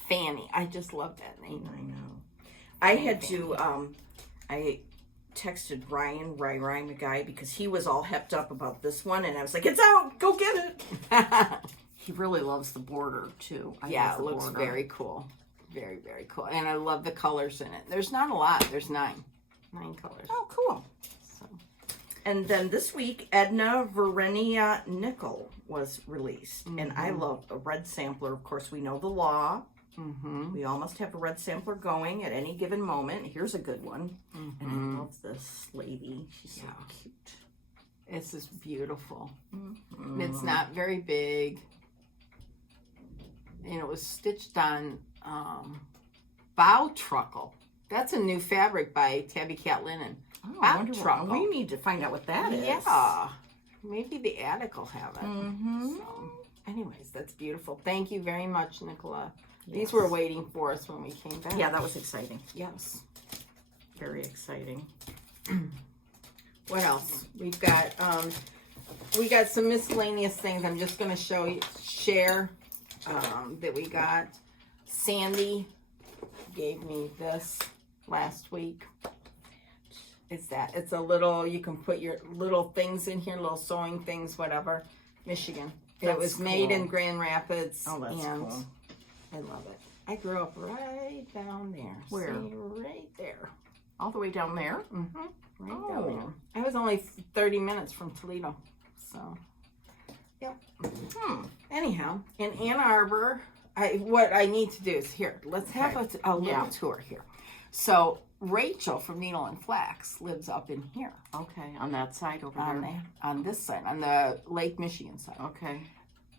Fanny. I just love that name. I know. I had to, I texted Ryan McGuy because he was all hepped up about this one, and I was like, it's out! Go get it! He really loves the border, too. I Yeah, love it the looks border. very cool. Very, very cool. And I love the colors in it. There's not a lot. There's 9. 9 colors. Oh, cool. So. And then this week, Edna Verenia Nickel was released. And I love a red sampler. Of course, we know the law. Mm-hmm. We all must have a red sampler going at any given moment. Here's a good one. And I love this lady. She's so cute. This is beautiful. Mm-hmm. And it's not very big. And it was stitched on bow truckle. That's a new fabric by Tabby Cat Linen. Oh, Bow I wonder truckle. we need to find out what that is. Yeah. Maybe the attic will have it. Mm-hmm. So, anyways, that's beautiful. Thank you very much, Nicola. Yes. These were waiting for us when we came back. Yeah, that was exciting. Yes. Very exciting. What else? We got some miscellaneous things. I'm just going to share that we got. Sandy gave me this last week. It's a little, you can put your little things in here, little sewing things, whatever. Michigan. It That's was made cool. in Grand Rapids. Oh, that's and cool. I love it. I grew up right down there. Where? See, right there. All the way down there? Mm-hmm. Right Oh. down there. I was only 30 minutes from Toledo. So, yep. Anyhow, in Ann Arbor, what I need to do is here. Let's have a little tour here. So, Rachel from Needle and Flax lives up in here. Okay, on that side over there. On this side, on the Lake Michigan side. Okay.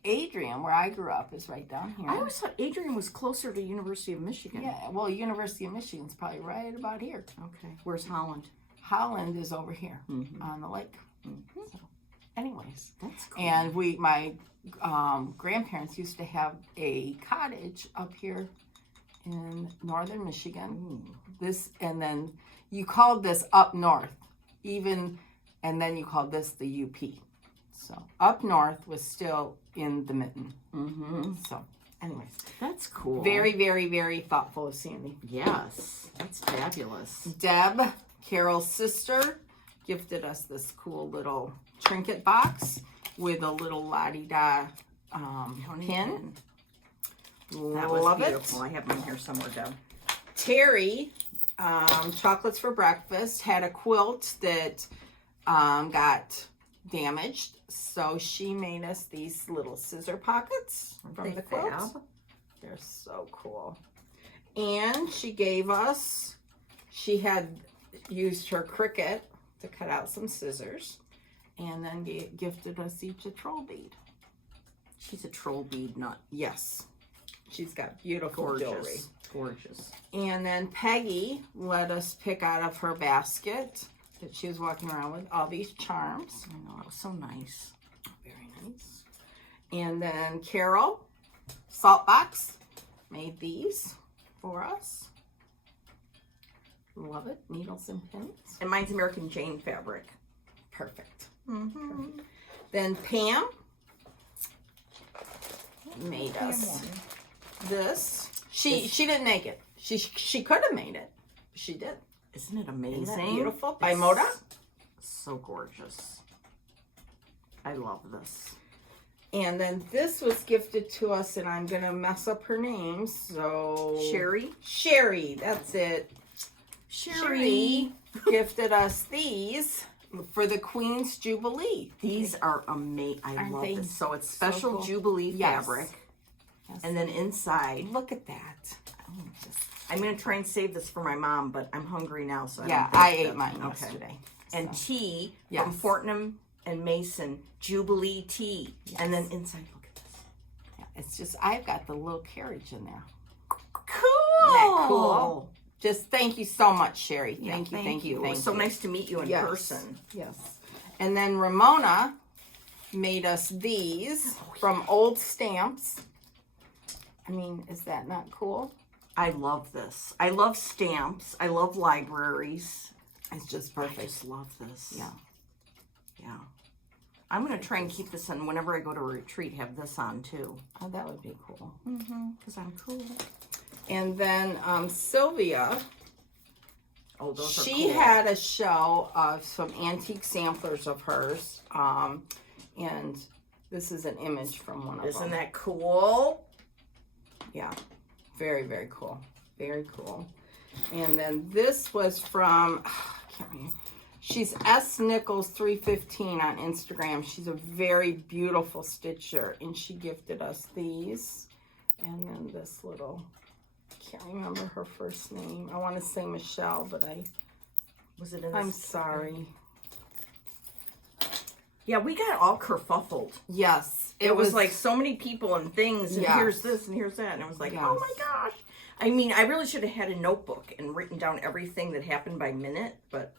Adrian, where I grew up, is right down here. I always thought Adrian was closer to University of Michigan. Yeah, well, University of Michigan's probably right about here. Okay. Where's Holland? Holland is over here on the lake. Mm-hmm. So, anyways. That's cool. And my grandparents used to have a cottage up here in northern Michigan. And then you called this up north, and then you called this the UP. So up north was still in the mitten. So, anyways, that's cool. Very, very, very thoughtful of Sandy. Yes, that's fabulous. Deb, Carol's sister, gifted us this cool little trinket box with a little la-di-da pin. That was Love beautiful. it. I have mine here somewhere, Deb. Terry, Chocolates for Breakfast, had a quilt that got damaged. So she made us these little scissor pockets from the quilt. Fab? They're so cool. And she had used her Cricut to cut out some scissors, and then gifted us each a troll bead. She's a troll bead nut. Yes. She's got beautiful jewelry. Gorgeous. And then Peggy let us pick out of her basket that she was walking around with all these charms. I know, it was so nice. Very nice. And then Carol, Saltbox, made these for us. Love it. Needles and pins. And mine's American Jane fabric. Perfect. Mm-hmm. Then Pam made us this. She didn't make it. She could have made it. She did. Isn't it amazing? Isn't that beautiful? By Moda. So gorgeous. I love this. And then this was gifted to us, and I'm gonna mess up her name. So Sherry. That's it. Sherry gifted us these for the Queen's Jubilee. These are amazing. I love this. So it's so special cool? Jubilee fabric. Yes. And then inside, Look at that. I'm going to try and save this for my mom, but I'm hungry now, so I ate mine yesterday. And So. tea Yes. from Fortnum and Mason, Jubilee tea. Yes. And then inside, look at this. Yeah, it's just, I've got the little carriage in there. Cool. Isn't that cool? Just thank you so much, Sherry. Thank you. It was so nice to meet you in person. Yes. And then Ramona made us these from old stamps. I mean, is that not cool? I love this. I love stamps. I love libraries. It's just I perfect. just love this. Yeah. Yeah. I'm going to try and keep this on whenever I go to a retreat, have this on too. Oh, that would be cool. Because I'm cool. And then Sylvia, Oh, those are she cool. had a show of some antique samplers of hers. And this is an image from one of them. Isn't that cool? Yeah. Very, very cool. Very cool. And then this was from, I can't remember. She's S Nichols 315 on Instagram. She's a very beautiful stitcher, and she gifted us these. And then this little, I can't remember her first name. I want to say Michelle, but Was it in I'm this? sorry. Yeah, we got all kerfuffled. Yes. It was like so many people and things, and Yes. here's this and here's that. And I was like, Yes. oh my gosh. I mean, I really should have had a notebook and written down everything that happened by minute, but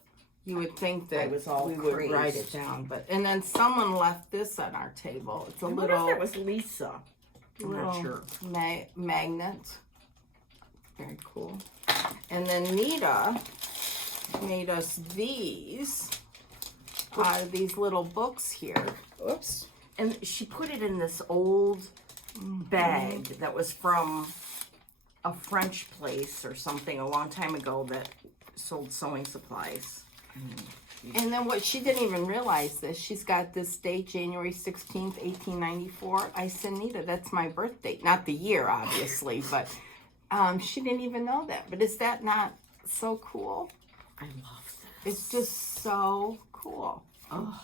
you would think that I was all we would crazed. write it down. And then someone left this on our table. It's a I wonder little... if that was Lisa. I'm not little sure. Magnet. Very cool. And then Nita made us these these little books here. Oops. And she put it in this old bag that was from a French place or something a long time ago that sold sewing supplies. And then what she didn't even realize this, she's got this date, January 16th, 1894. I said, Nita, that's my birth date. Not the year, obviously, but she didn't even know that. But is that not so cool? I love this. It's just so cool. Oh,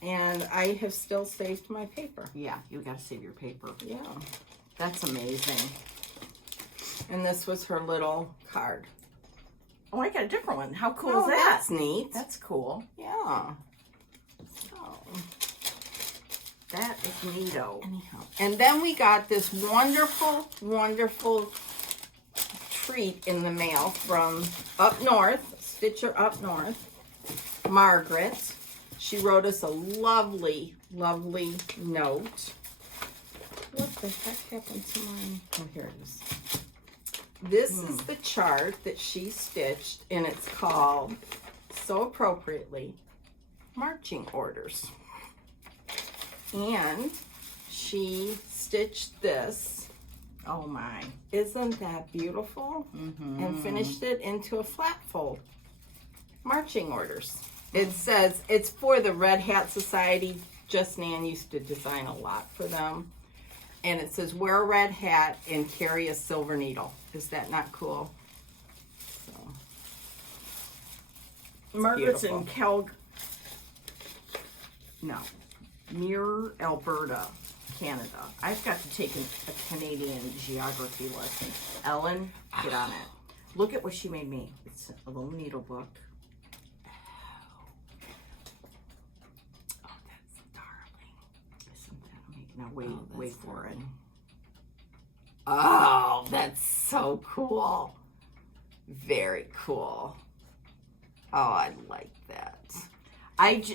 And I have still saved my paper. yeah, you got to save your paper. Yeah. That's amazing. And this was her little card. Oh, I got a different one. How cool Oh, is that? that's neat. That's cool. Yeah. So, That is neato. anyhow. And then we got this wonderful, wonderful treat in the mail from up north, Stitcher up north, Margaret. She wrote us a lovely, lovely note. What the heck happened to mine? Oh, here it is. This is the chart that she stitched, and it's called, so appropriately, marching orders. And she stitched this. Oh my. Isn't that beautiful? And finished it into a flat fold. Marching orders. It says it's for the Red Hat Society. Just Nan used to design a lot for them. And it says, wear a red hat and carry a silver needle. Is that not cool? So, Margaret's beautiful. in near Alberta, Canada. I've got to take a Canadian geography lesson. Ellen, get on it. Look at what she made me. It's a little needle book. Oh, that's darling. Isn't that amazing? Now wait for it. Oh, that's so cool. Very cool. Oh, I like that.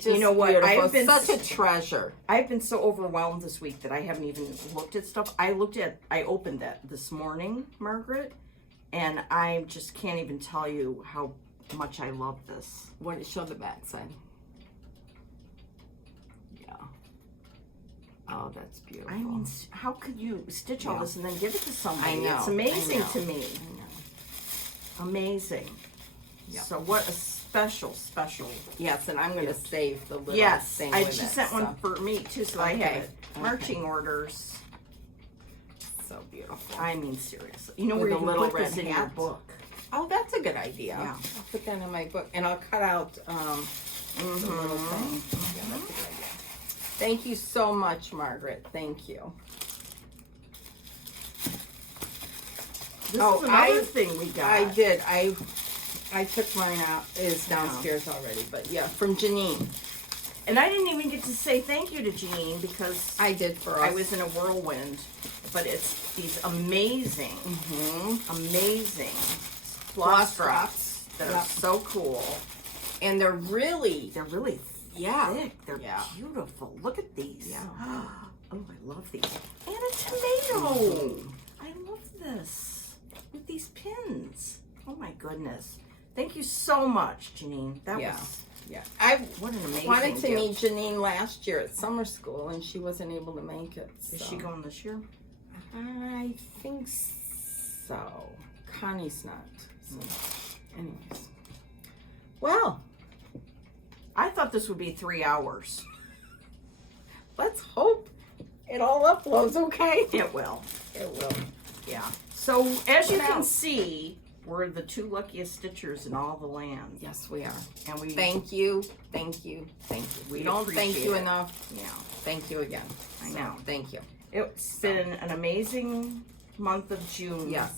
You know what? Beautiful. I've been such a treasure. I've been so overwhelmed this week that I haven't even looked at stuff. I opened that this morning, Margaret, and I just can't even tell you how much I love this. Want to show the back side? Yeah. Oh, that's beautiful. I mean, how could you stitch all this and then give it to somebody? I know. It's amazing to me. I know. Amazing. Yep. So what a special. Yes, and I'm going to save the little Yes, thing she with it, sent one for me too, so I have Okay. it. Marching orders. So beautiful. I mean, seriously. You know With where a you little put this red in your hat. book? Oh, that's a good idea. Yeah. I'll put that in my book, and I'll cut out the little thing. Yeah, that's a good idea. Thank you so much, Margaret. Thank you. This Oh, is another thing we got. I did. I took mine out. It's downstairs already, but yeah, from Janine. And I didn't even get to say thank you to Jean because I did for us. I was in a whirlwind. But it's these amazing floss drops that are so cool. And they're really They're thick. They're beautiful. Look at these. Yeah. Oh, I love these. And a tomato. I love this. With these pins. Oh my goodness. Thank you so much, Janine. That was I what an amazing wanted to gift. meet Janine last year at summer school, and she wasn't able to make it. Is so. she going this year? I think so. Connie's not. So, anyways. Well, I thought this would be 3 hours. let's hope it all uploads okay. It will. It will. Yeah. So as you What can else? see, we're the 2 luckiest stitchers in all the land. Yes, we are. And we Thank you. Thank you. Thank you. We don't thank appreciate you it. enough. Yeah. Thank you again. I know. Thank you. It's been an amazing month of June. Yes.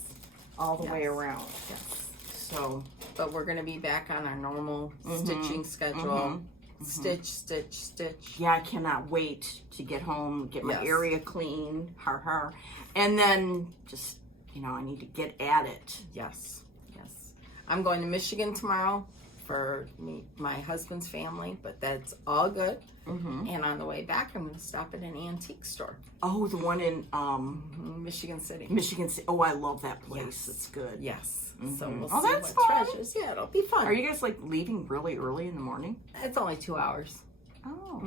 All the way Yes. around. Yes. So But we're going to be back on our normal stitching schedule. Stitch, stitch, stitch. yeah, I cannot wait to get home, get my Yes. area clean, and then just, I need to get at it. Yes. Yes. I'm going to Michigan tomorrow for my husband's family, but that's all good. And on the way back, I'm going to stop at an antique store. Oh, the one in Michigan City. Michigan City. Oh, I love that place. Yes. It's good. Yes. So we'll Oh, see that's what fun. treasures. Yeah, it'll be fun. Are you guys leaving really early in the morning? It's only 2 hours. Oh,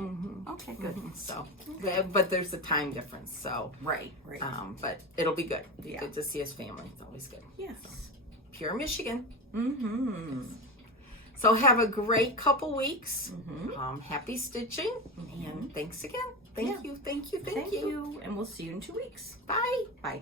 okay, good. So, but there's a time difference. So, Right. but it'll be good. Be Yeah. good to see his family. It's always good. Yes. Pure Michigan. Mm-hmm. So have a great couple weeks. Mm-hmm. Happy stitching, and thanks again. Thank you. Thank you. And we'll see you in 2 weeks. Bye. Bye.